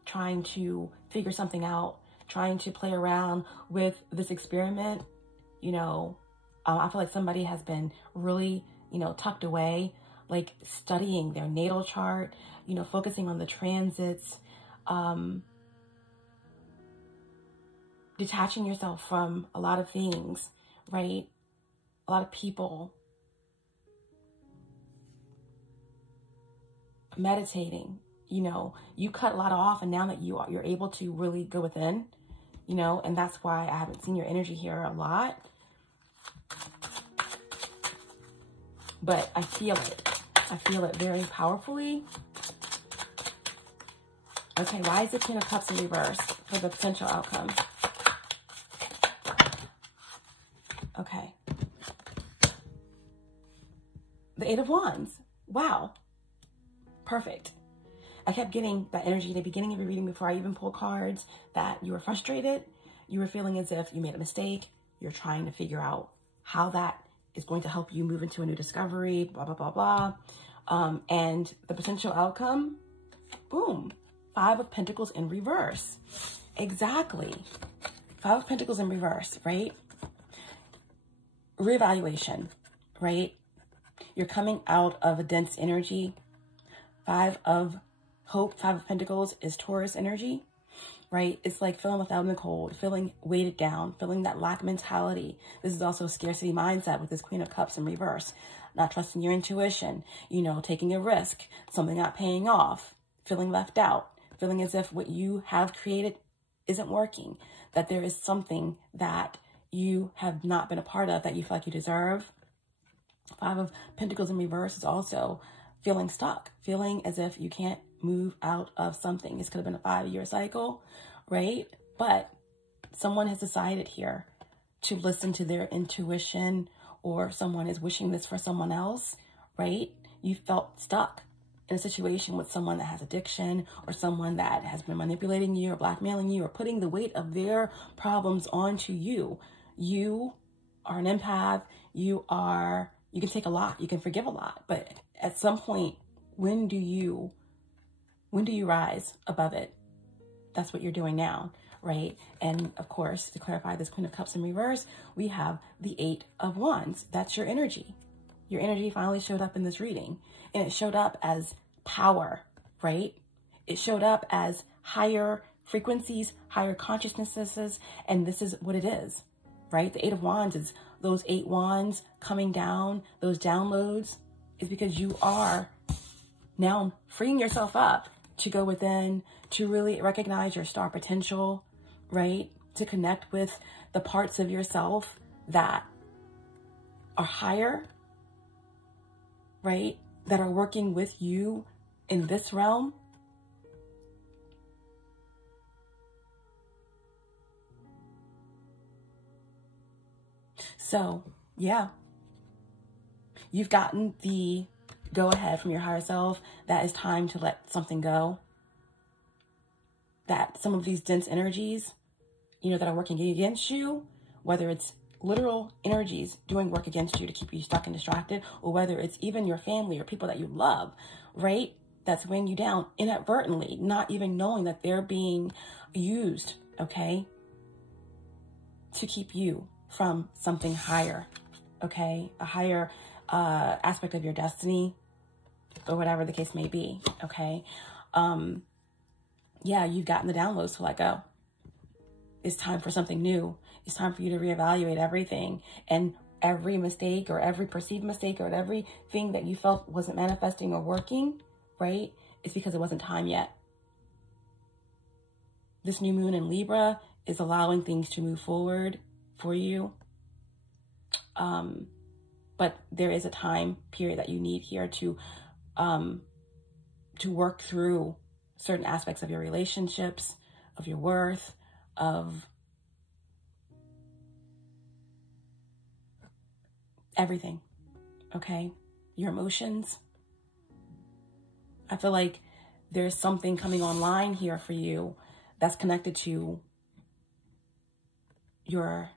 trying to figure something out, trying to play around with this experiment. You know, I feel like somebody has been really, you know, tucked away, like studying their natal chart, you know, focusing on the transits, detaching yourself from a lot of things, right? A lot of people. Meditating, you know, you cut a lot off, and now that you're able to really go within, you know, and that's why I haven't seen your energy here a lot. But I feel it. I feel it very powerfully. Okay, why is the Queen of Cups in reverse for the potential outcome? Okay. The Eight of Wands. Wow. Perfect. I kept getting that energy at the beginning of your reading before I even pulled cards, that you were frustrated. You were feeling as if you made a mistake. You're trying to figure out how that is going to help you move into a new discovery, blah, blah, blah, blah. And the potential outcome, boom, Five of Pentacles in reverse. Exactly. Five of Pentacles in reverse, right? Reevaluation, right? You're coming out of a dense energy. Five of Hope, Five of Pentacles is Taurus energy, right? It's like feeling without in the cold, feeling weighted down, feeling that lack mentality. This is also a scarcity mindset with this Queen of Cups in reverse. Not trusting your intuition, you know, taking a risk, something not paying off, feeling left out, feeling as if what you have created isn't working, that there is something that you have not been a part of that you feel like you deserve. Five of Pentacles in reverse is also feeling stuck, feeling as if you can't move out of something. This could have been a 5-year cycle, right? But someone has decided here to listen to their intuition, or someone is wishing this for someone else, right? You felt stuck in a situation with someone that has addiction, or someone that has been manipulating you or blackmailing you or putting the weight of their problems onto you. You are an empath. You can take a lot. You can forgive a lot. But at some point, when do you rise above it? That's what you're doing now, right? And of course, to clarify this Queen of Cups in reverse, we have the Eight of Wands. That's your energy. Your energy finally showed up in this reading, and it showed up as power, right? It showed up as higher frequencies, higher consciousnesses, and this is what it is, right? The Eight of Wands is those 8 wands coming down, those downloads, is because you are now freeing yourself up to go within, to really recognize your star potential, right? To connect with the parts of yourself that are higher, right? That are working with you in this realm. So, yeah, you've gotten the go ahead from your higher self that it's time to let something go. That some of these dense energies, you know, that are working against you, whether it's literal energies doing work against you to keep you stuck and distracted, or whether it's even your family or people that you love, right? That's weighing you down inadvertently, not even knowing that they're being used, okay, to keep you from something higher, okay? A higher aspect of your destiny, or whatever the case may be, okay? Yeah, you've gotten the downloads to let go. It's time for something new. It's time for you to reevaluate everything, and every mistake or every perceived mistake or everything that you felt wasn't manifesting or working, right? It's because it wasn't time yet. This new moon in Libra is allowing things to move forward for you. But there is a time period that you need here to work through certain aspects of your relationships, of your worth, of everything, okay? Your emotions. I feel like there's something coming online here for you that's connected to your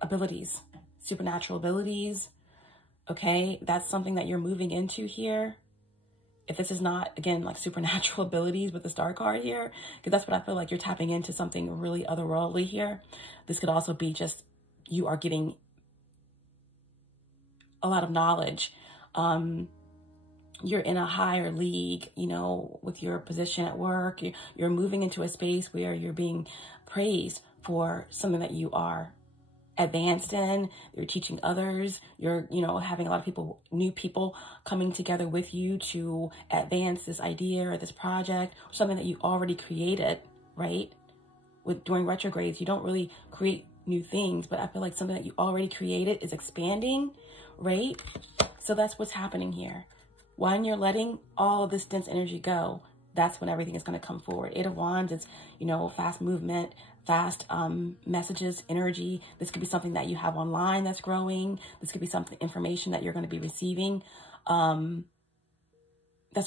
abilities, supernatural abilities, okay? That's something that you're moving into here. If this is not, again, like supernatural abilities with the star card here, because that's what I feel like you're tapping into, something really otherworldly here. This could also be just you are getting a lot of knowledge. You're in a higher league, you know, with your position at work. You're moving into a space where you're being praised for something that you are advanced in. You're teaching others. You're, you know, having a lot of people, new people coming together with you to advance this idea or this project, or something that you already created, right? During retrogrades, you don't really create new things, but I feel like something that you already created is expanding, right? So that's what's happening here. When you're letting all of this dense energy go, that's when everything is going to come forward. Eight of Wands is, you know, fast movement, fast messages, energy. This could be something that you have online that's growing. This could be something, information that you're going to be receiving, that's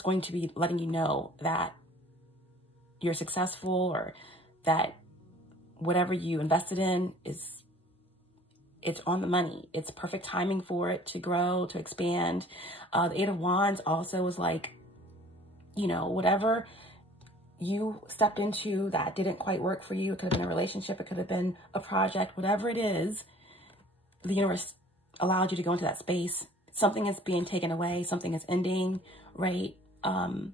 going to be letting you know that you're successful, or that whatever you invested in it's on the money. It's perfect timing for it to grow, to expand. The Eight of Wands also is like, you know, whatever you stepped into that didn't quite work for you. It could have been a relationship. It could have been a project. Whatever it is, the universe allowed you to go into that space. Something is being taken away. Something is ending, right? And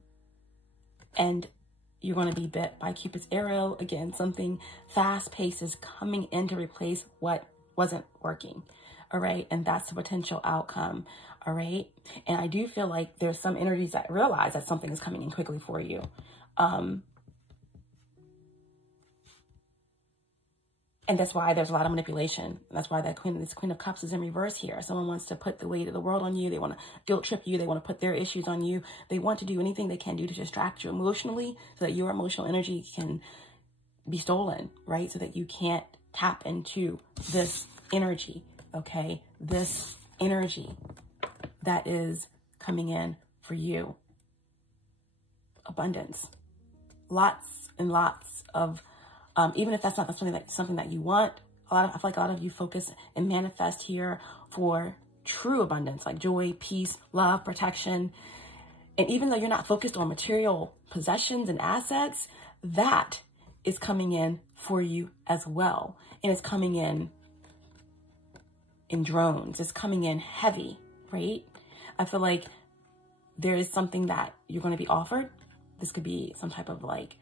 you're going to be bit by Cupid's arrow. Again, something fast-paced is coming in to replace what wasn't working. All right. And that's the potential outcome. All right. And I do feel like there's some energies that realize that something is coming in quickly for you. And that's why there's a lot of manipulation. That's why this Queen of Cups is in reverse here. Someone wants to put the weight of the world on you. They want to guilt trip you. They want to put their issues on you. They want to do anything they can do to distract you emotionally, so that your emotional energy can be stolen, right? So that you can't tap into this energy, okay? This energy that is coming in for you. Abundance. Lots and lots of, even if that's not something that you want, I feel like a lot of you focus and manifest here for true abundance, like joy, peace, love, protection. And even though you're not focused on material possessions and assets, that is coming in for you as well. And it's coming in drones. It's coming in heavy, right? I feel like there is something that you're going to be offered. This could be some type of like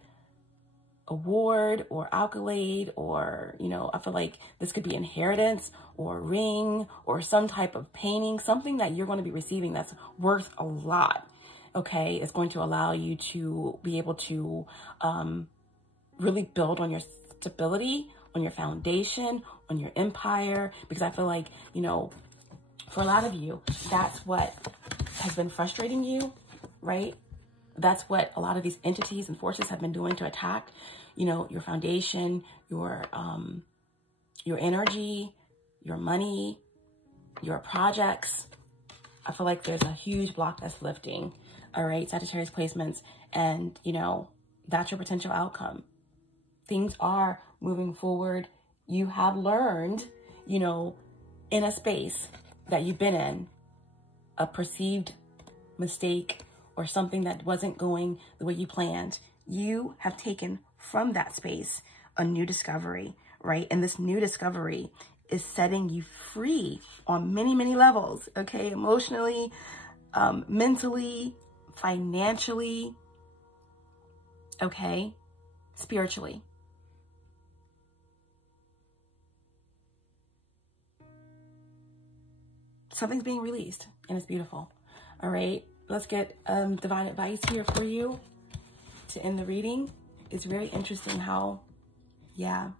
award or accolade, or, you know, I feel like this could be inheritance or ring or some type of painting, something that you're going to be receiving that's worth a lot. Okay. It's going to allow you to be able to, really build on your stability, on your foundation, on your empire, because I feel like, you know, for a lot of you, that's what has been frustrating you, right? That's what a lot of these entities and forces have been doing to attack, you know, your foundation, your energy, your money, your projects. I feel like there's a huge block that's lifting. All right, Sagittarius placements, and, you know, that's your potential outcome. Things are moving forward. You have learned, you know, in a space that you've been in, a perceived mistake or something that wasn't going the way you planned, you have taken from that space a new discovery, right? And this new discovery is setting you free on many, many levels, okay? Emotionally, mentally, financially, okay? Spiritually. Something's being released and it's beautiful. All right, let's get divine advice here for you to end the reading. It's very interesting how, yeah.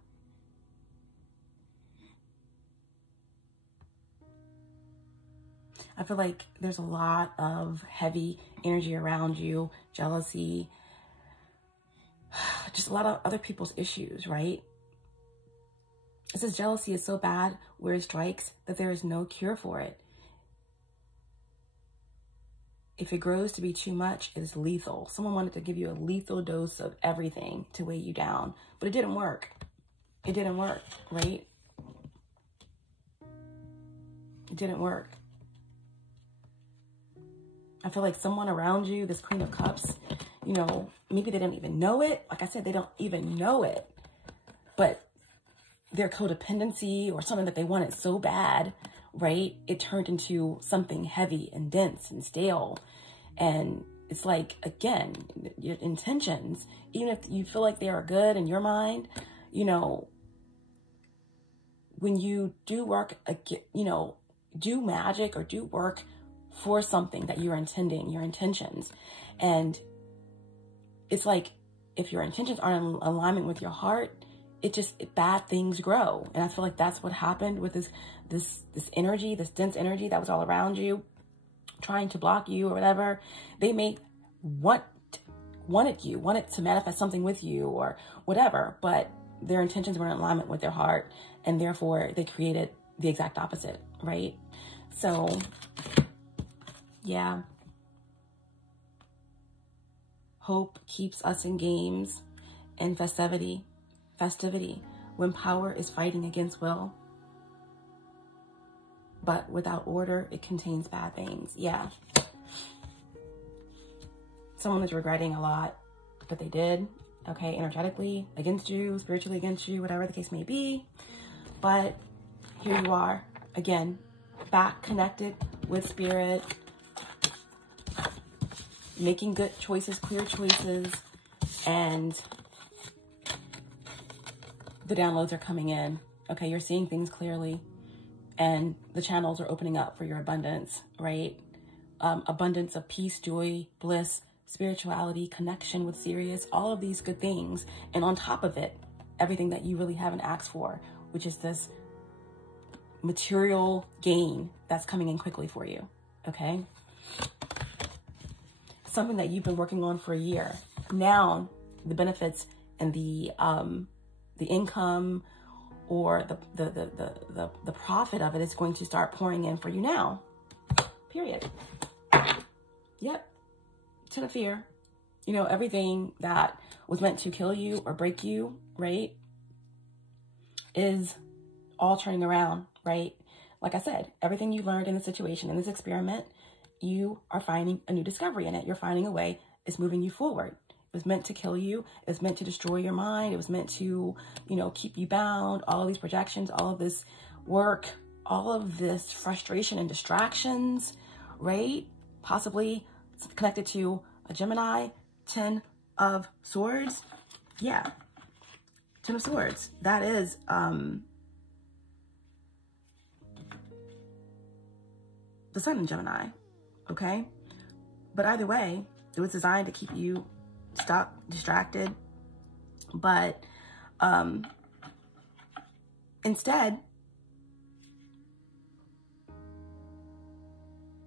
I feel like there's a lot of heavy energy around you, jealousy, just a lot of other people's issues, right? It says jealousy is so bad where it strikes that there is no cure for it. If it grows to be too much, it is lethal. Someone wanted to give you a lethal dose of everything to weigh you down, but it didn't work. It didn't work, right? It didn't work. I feel like someone around you, this Queen of Cups, you know, maybe they didn't even know it. Like I said, they don't even know it, but their codependency or something that they wanted so bad, right? It turned into something heavy and dense and stale. And it's like, again, your intentions, even if you feel like they are good in your mind, you know, when you do work, you know, do magic or do work for something that you're intending, your intentions. And it's like, if your intentions aren't in alignment with your heart, bad things grow. And I feel like that's what happened with this energy, this dense energy that was all around you, trying to block you or whatever. They may wanted to manifest something with you or whatever, but their intentions were in alignment with their heart, and therefore they created the exact opposite, right? So, yeah. Hope keeps us in games and festivity. When power is fighting against will. But without order, it contains bad things. Yeah. Someone is regretting a lot that they did, okay, energetically against you, spiritually against you, whatever the case may be. But here you are, again, back connected with spirit, making good choices, clear choices, and the downloads are coming in. Okay, you're seeing things clearly, and the channels are opening up for your abundance, right? Abundance of peace, joy, bliss, spirituality, connection with Sirius, all of these good things. And on top of it, everything that you really haven't asked for, which is this material gain that's coming in quickly for you, okay? Something that you've been working on for a year. Now, the benefits and the income or the profit of it is going to start pouring in for you now. Period. Yep. Ten of fear. You know, everything that was meant to kill you or break you, right, is all turning around, right? Like I said, everything you learned in the situation, in this experiment, you are finding a new discovery in it. You're finding a way. It's moving you forward. It was meant to kill you. It was meant to destroy your mind. It was meant to, you know, keep you bound. All of these projections, all of this work, all of this frustration and distractions, right? Possibly connected to a Gemini, 10 of Swords. Yeah. 10 of Swords. That is, the Sun in Gemini. Okay. But either way, it was designed to keep you stuck, distracted. But instead,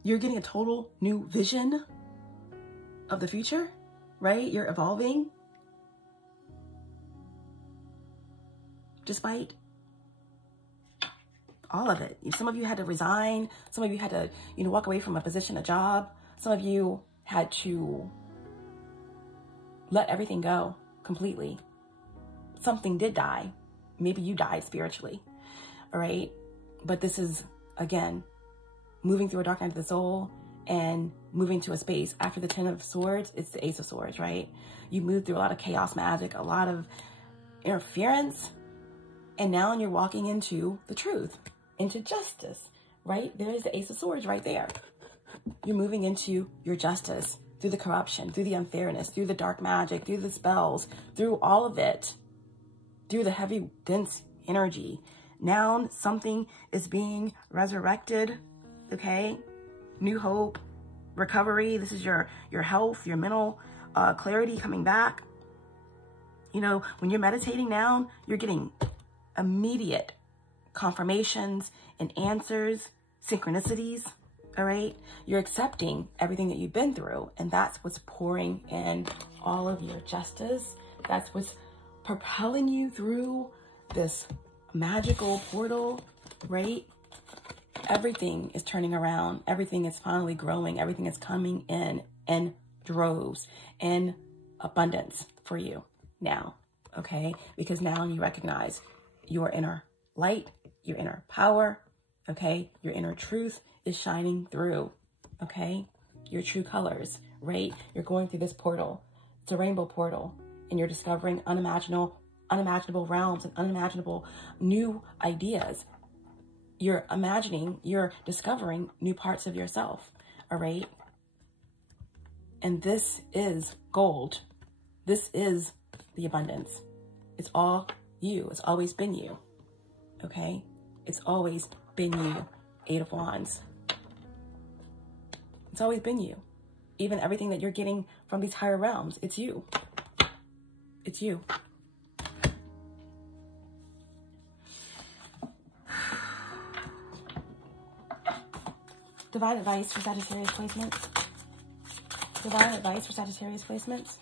you're getting a total new vision of the future, right? You're evolving despite all of it. Some of you had to resign. Some of you had to, you know, walk away from a position, a job. Some of you had to let everything go completely. Something did die. Maybe you died spiritually, all right? But this is, again, moving through a dark night of the soul and moving to a space. After the 10 of Swords, it's the Ace of Swords, right? You move through a lot of chaos magic, a lot of interference, and now you're walking into the truth, into justice, right? There is the Ace of Swords right there. You're moving into your justice through the corruption, through the unfairness, through the dark magic, through the spells, through all of it, through the heavy, dense energy. Now something is being resurrected, okay? New hope, recovery. This is your health, your mental clarity coming back. You know, when you're meditating now, you're getting immediate confirmations and answers, synchronicities, all right? You're accepting everything that you've been through, and that's what's pouring in all of your justice. That's what's propelling you through this magical portal, right? Everything is turning around. Everything is finally growing. Everything is coming in droves, in abundance for you now, okay? Because now you recognize your inner light, your inner power, okay? Your inner truth is shining through, okay? Your true colors, right? You're going through this portal. It's a rainbow portal, and you're discovering unimaginable realms and unimaginable new ideas. You're imagining, you're discovering new parts of yourself, all right? And this is gold. This is the abundance. It's all you. It's always been you, okay? It's always been you. 8 of Wands. It's always been you. Even everything that you're getting from these higher realms, it's you. It's you. Divine advice for Sagittarius placements. Divine advice for Sagittarius placements.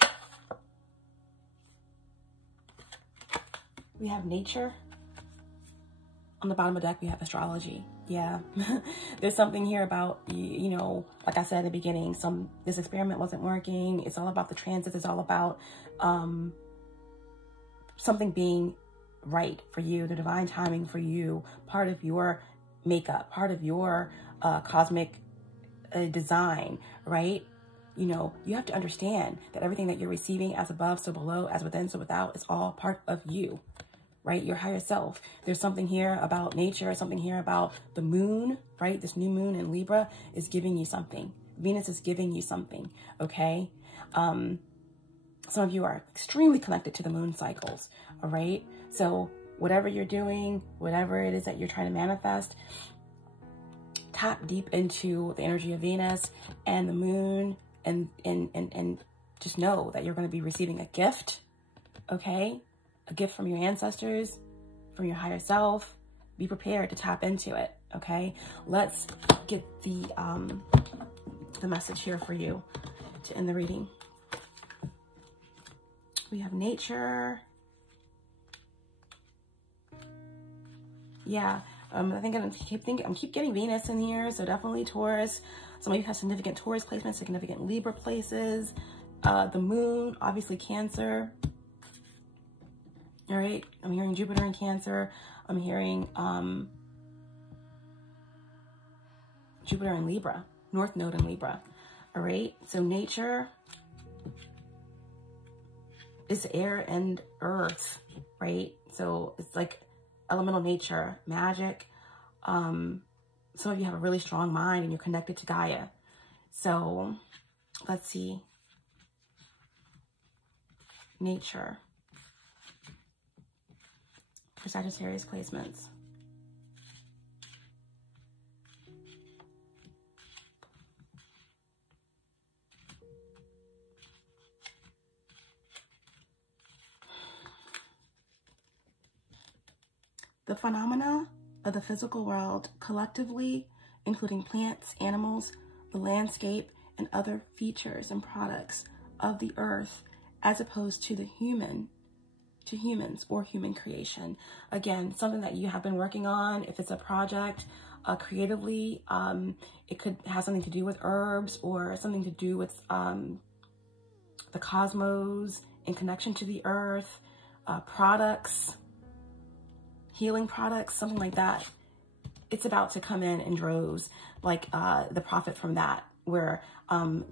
We have nature. On the bottom of the deck, we have astrology. Yeah, there's something here about, you know, like I said at the beginning, this experiment wasn't working. It's all about the transits. It's all about something being right for you, the divine timing for you, part of your makeup, part of your cosmic design, right? You know, you have to understand that everything that you're receiving as above, so below, as within, so without, is all part of you, right? Your higher self. There's something here about nature, something here about the moon, right? This new moon in Libra is giving you something. Venus is giving you something, okay? Some of you are extremely connected to the moon cycles, all right? So whatever you're doing, whatever it is that you're trying to manifest, tap deep into the energy of Venus and the moon, and just know that you're going to be receiving a gift, okay? A gift from your ancestors, from your higher self. Be prepared to tap into it, okay? Let's get the message here for you to end the reading. We have nature. Yeah, I think I'm keep getting Venus in here, so definitely Taurus. Some of you have significant Taurus placements, significant Libra places. The moon, obviously Cancer. All right, I'm hearing Jupiter in Cancer. I'm hearing Jupiter in Libra, North Node in Libra. All right, so nature is air and earth, right? So it's like elemental nature, magic. Some of you have a really strong mind and you're connected to Gaia. So let's see. Nature for Sagittarius placements. The phenomena of the physical world collectively, including plants, animals, the landscape, and other features and products of the earth, as opposed to the humans or human creation. Again, something that you have been working on. If it's a project creatively, it could have something to do with herbs or something to do with the cosmos in connection to the earth, products, healing products, something like that. it's about to come in droves, like the profit from that, where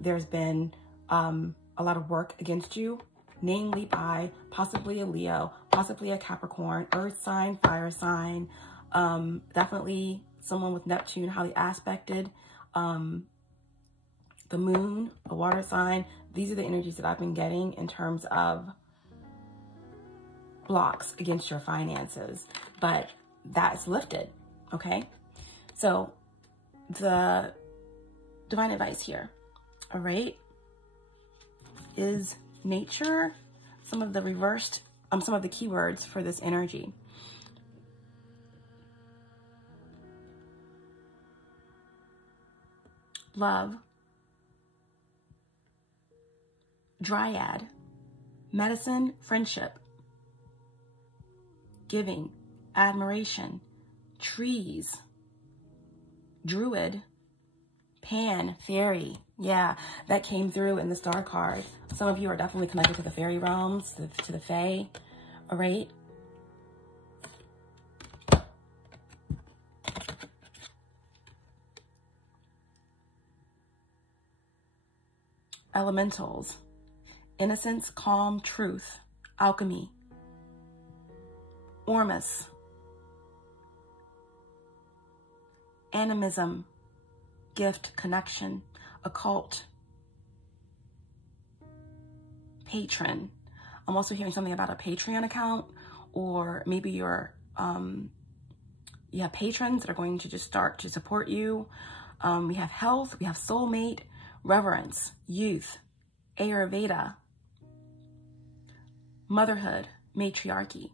there's been a lot of work against you, namely by possibly a Leo, possibly a Capricorn, earth sign, fire sign, definitely someone with Neptune highly aspected, the moon, a water sign. These are the energies that I've been getting in terms of blocks against your finances, but that's lifted, okay? So the divine advice here, all right, is nature, some of the reversed, some of the keywords for this energy. Love, dryad, medicine, friendship, giving, admiration, trees, druid, pan, fairy. Yeah, that came through in the star card. Some of you are definitely connected to the fairy realms, to the fae, all right? Elementals, innocence, calm, truth, alchemy, Ormus, animism, gift, connection, occult, patron. I'm also hearing something about a Patreon account, or maybe you're, you have patrons that are going to just start to support you. We have health, we have soulmate, reverence, youth, Ayurveda, motherhood, matriarchy.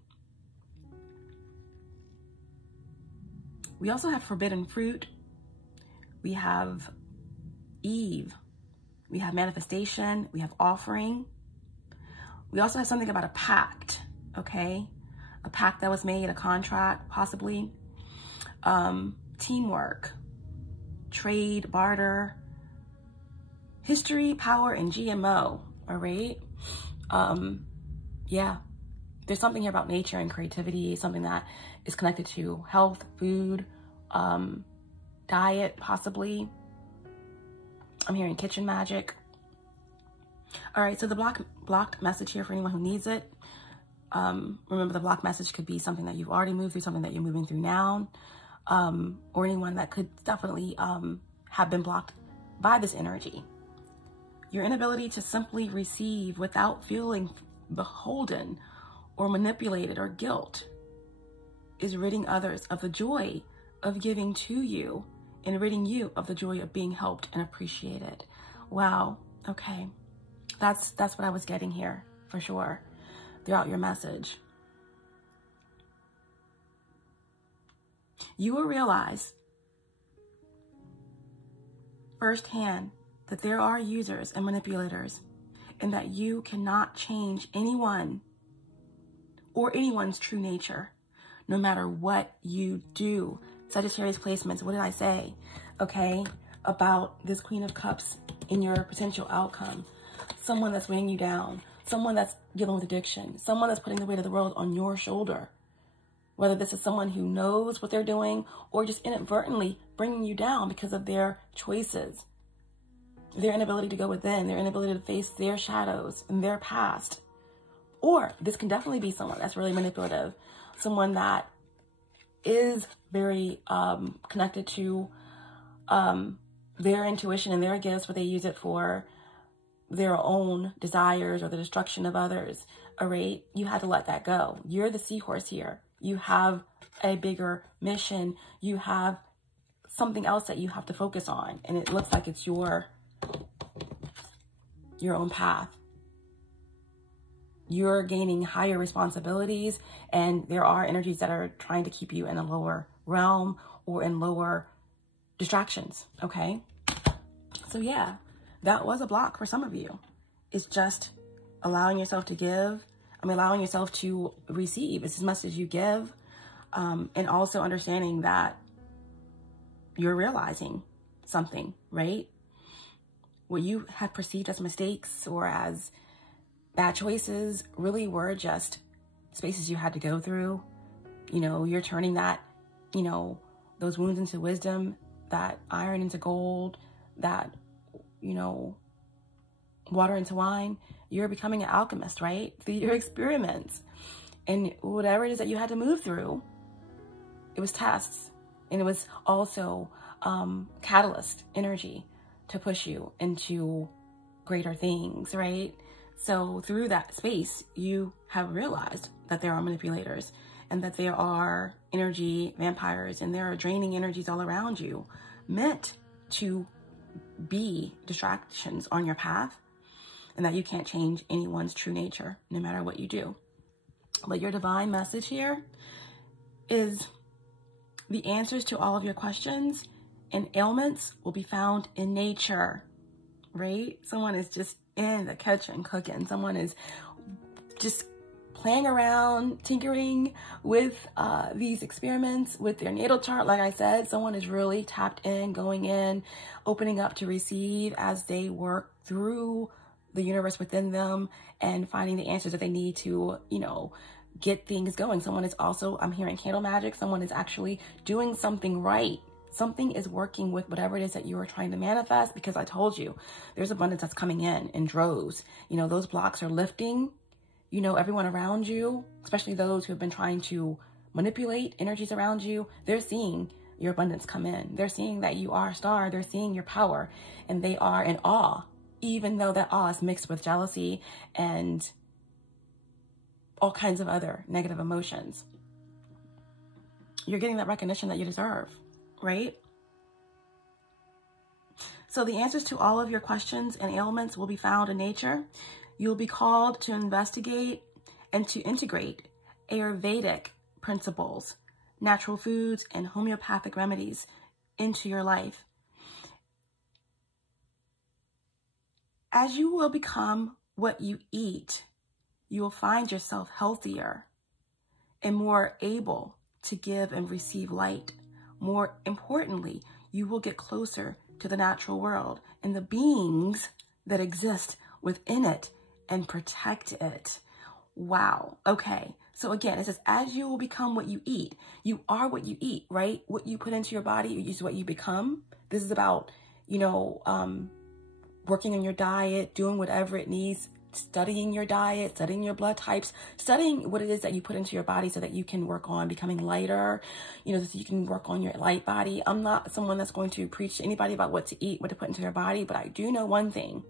We also have forbidden fruit. We have Eve. We have manifestation. We have offering. We also have something about a pact, okay? A pact that was made, a contract, possibly. Teamwork, trade, barter, history, power, and GMO, all right? Yeah, there's something here about nature and creativity, something that is connected to health, food, diet, possibly. I'm hearing kitchen magic. All right, so the blocked message here for anyone who needs it. Remember, the blocked message could be something that you've already moved through, something that you're moving through now, or anyone that could definitely have been blocked by this energy. Your inability to simply receive without feeling beholden or manipulated or guilt is ridding others of the joy of giving to you and ridding you of the joy of being helped and appreciated. Wow. Okay. That's what I was getting here for sure throughout your message. You will realize firsthand that there are users and manipulators, and that you cannot change anyone or anyone's true nature, no matter what you do. Sagittarius placements, what did I say? Okay, about this Queen of Cups in your potential outcome. Someone that's weighing you down, someone that's dealing with addiction, someone that's putting the weight of the world on your shoulder. Whether this is someone who knows what they're doing or just inadvertently bringing you down because of their choices, their inability to go within, their inability to face their shadows and their past. Or this can definitely be someone that's really manipulative, someone that is very connected to their intuition and their gifts, what they use it for their own desires or the destruction of others. All right, you had to let that go. You're the seahorse here. You have a bigger mission. You have something else that you have to focus on, and it looks like it's your own path. You're gaining higher responsibilities, and there are energies that are trying to keep you in a lower realm or in lower distractions, okay? So yeah, that was a block for some of you. It's just allowing yourself to give. Allowing yourself to receive. It's as much as you give, and also understanding that you're realizing something, right? What you had perceived as mistakes or as bad choices really were just spaces you had to go through. You know, you're turning that, you know, those wounds into wisdom, that iron into gold, that, you know, water into wine. You're becoming an alchemist, right? Through your experiments. And whatever it is that you had to move through, it was tests. And it was also catalyst energy to push you into greater things, right? So through that space, you have realized that there are manipulators and that there are energy vampires and there are draining energies all around you meant to be distractions on your path, and that you can't change anyone's true nature no matter what you do. But your divine message here is the answers to all of your questions and ailments will be found in nature, right? Someone is just in the kitchen cooking. Someone is just playing around, tinkering with these experiments with their natal chart. Like I said, someone is really tapped in, going in, opening up to receive as they work through the universe within them and finding the answers that they need to, you know, get things going. Someone is also, I'm hearing candle magic. Someone is actually doing something right. Something is working with whatever it is that you are trying to manifest, because I told you there's abundance that's coming in droves. You know, those blocks are lifting. You know, everyone around you, especially those who have been trying to manipulate energies around you, they're seeing your abundance come in. They're seeing that you are a star. They're seeing your power, and they are in awe, even though that awe is mixed with jealousy and all kinds of other negative emotions. You're getting that recognition that you deserve, right? So the answers to all of your questions and ailments will be found in nature. You'll be called to investigate and to integrate Ayurvedic principles, natural foods, and homeopathic remedies into your life. As you will become what you eat, you will find yourself healthier and more able to give and receive light. More importantly, you will get closer to the natural world and the beings that exist within it and protect it. Wow. Okay. So again, it says, as you will become what you eat, you are what you eat, right? What you put into your body is what you become. This is about, you know, working on your diet, doing whatever it needs, studying your diet, studying your blood types, studying what it is that you put into your body so that you can work on becoming lighter, you know, so you can work on your light body. I'm not someone that's going to preach to anybody about what to eat, what to put into their body, but I do know one thing.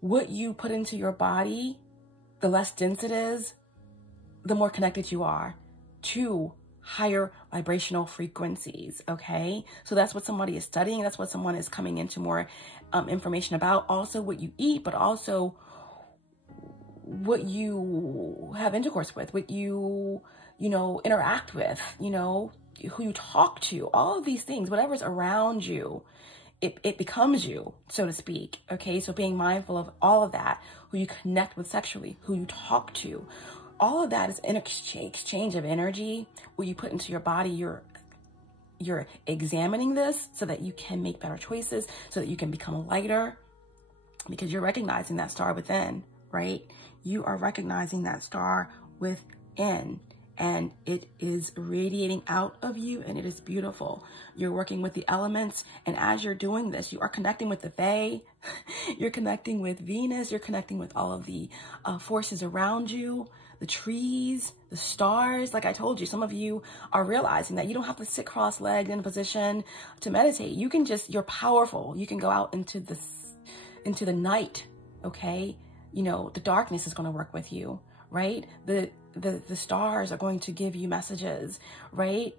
What you put into your body, the less dense it is, the more connected you are to higher vibrational frequencies, okay? So that's what somebody is studying. That's what someone is coming into more information about. Also what you eat, but also what you have intercourse with, what you know, interact with, you know, who you talk to, all of these things, whatever's around you, it becomes you, so to speak, okay? So being mindful of all of that, who you connect with sexually, who you talk to, all of that is an exchange of energy. What you put into your body, you're examining this so that you can make better choices, so that you can become lighter, because you're recognizing that star within, right? You are recognizing that star within, and it is radiating out of you, and it is beautiful. You're working with the elements, and as you're doing this, you are connecting with the Fae, you're connecting with Venus, you're connecting with all of the forces around you, the trees, the stars. Like I told you, some of you are realizing that you don't have to sit cross-legged in a position to meditate. You can just, you're powerful. You can go out into the night, okay? You know, the darkness is going to work with you, right? The stars are going to give you messages, right?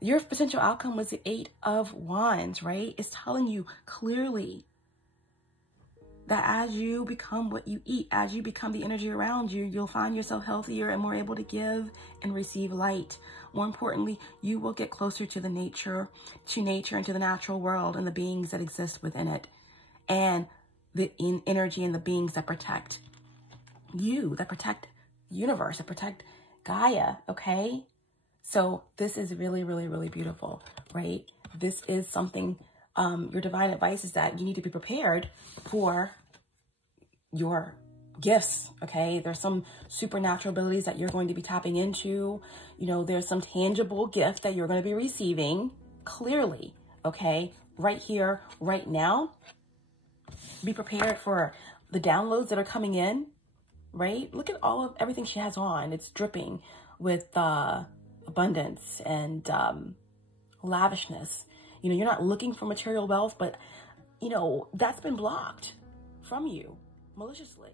Your potential outcome was the 8 of Wands, right? It's telling you clearly that as you become what you eat, as you become the energy around you, you'll find yourself healthier and more able to give and receive light. More importantly, you will get closer to nature and to the natural world and the beings that exist within it, and the energy and the beings that protect you, that protect the universe, that protect Gaia, okay? So this is really, really, really beautiful, right? This is something, your divine advice is that you need to be prepared for your gifts, okay? There's some supernatural abilities that you're going to be tapping into. You know, there's some tangible gift that you're going to be receiving clearly, okay? Right here, right now. Be prepared for the downloads that are coming in, right? Look at all of everything she has on. It's dripping with abundance and lavishness. You know, you're not looking for material wealth, but, you know, that's been blocked from you maliciously.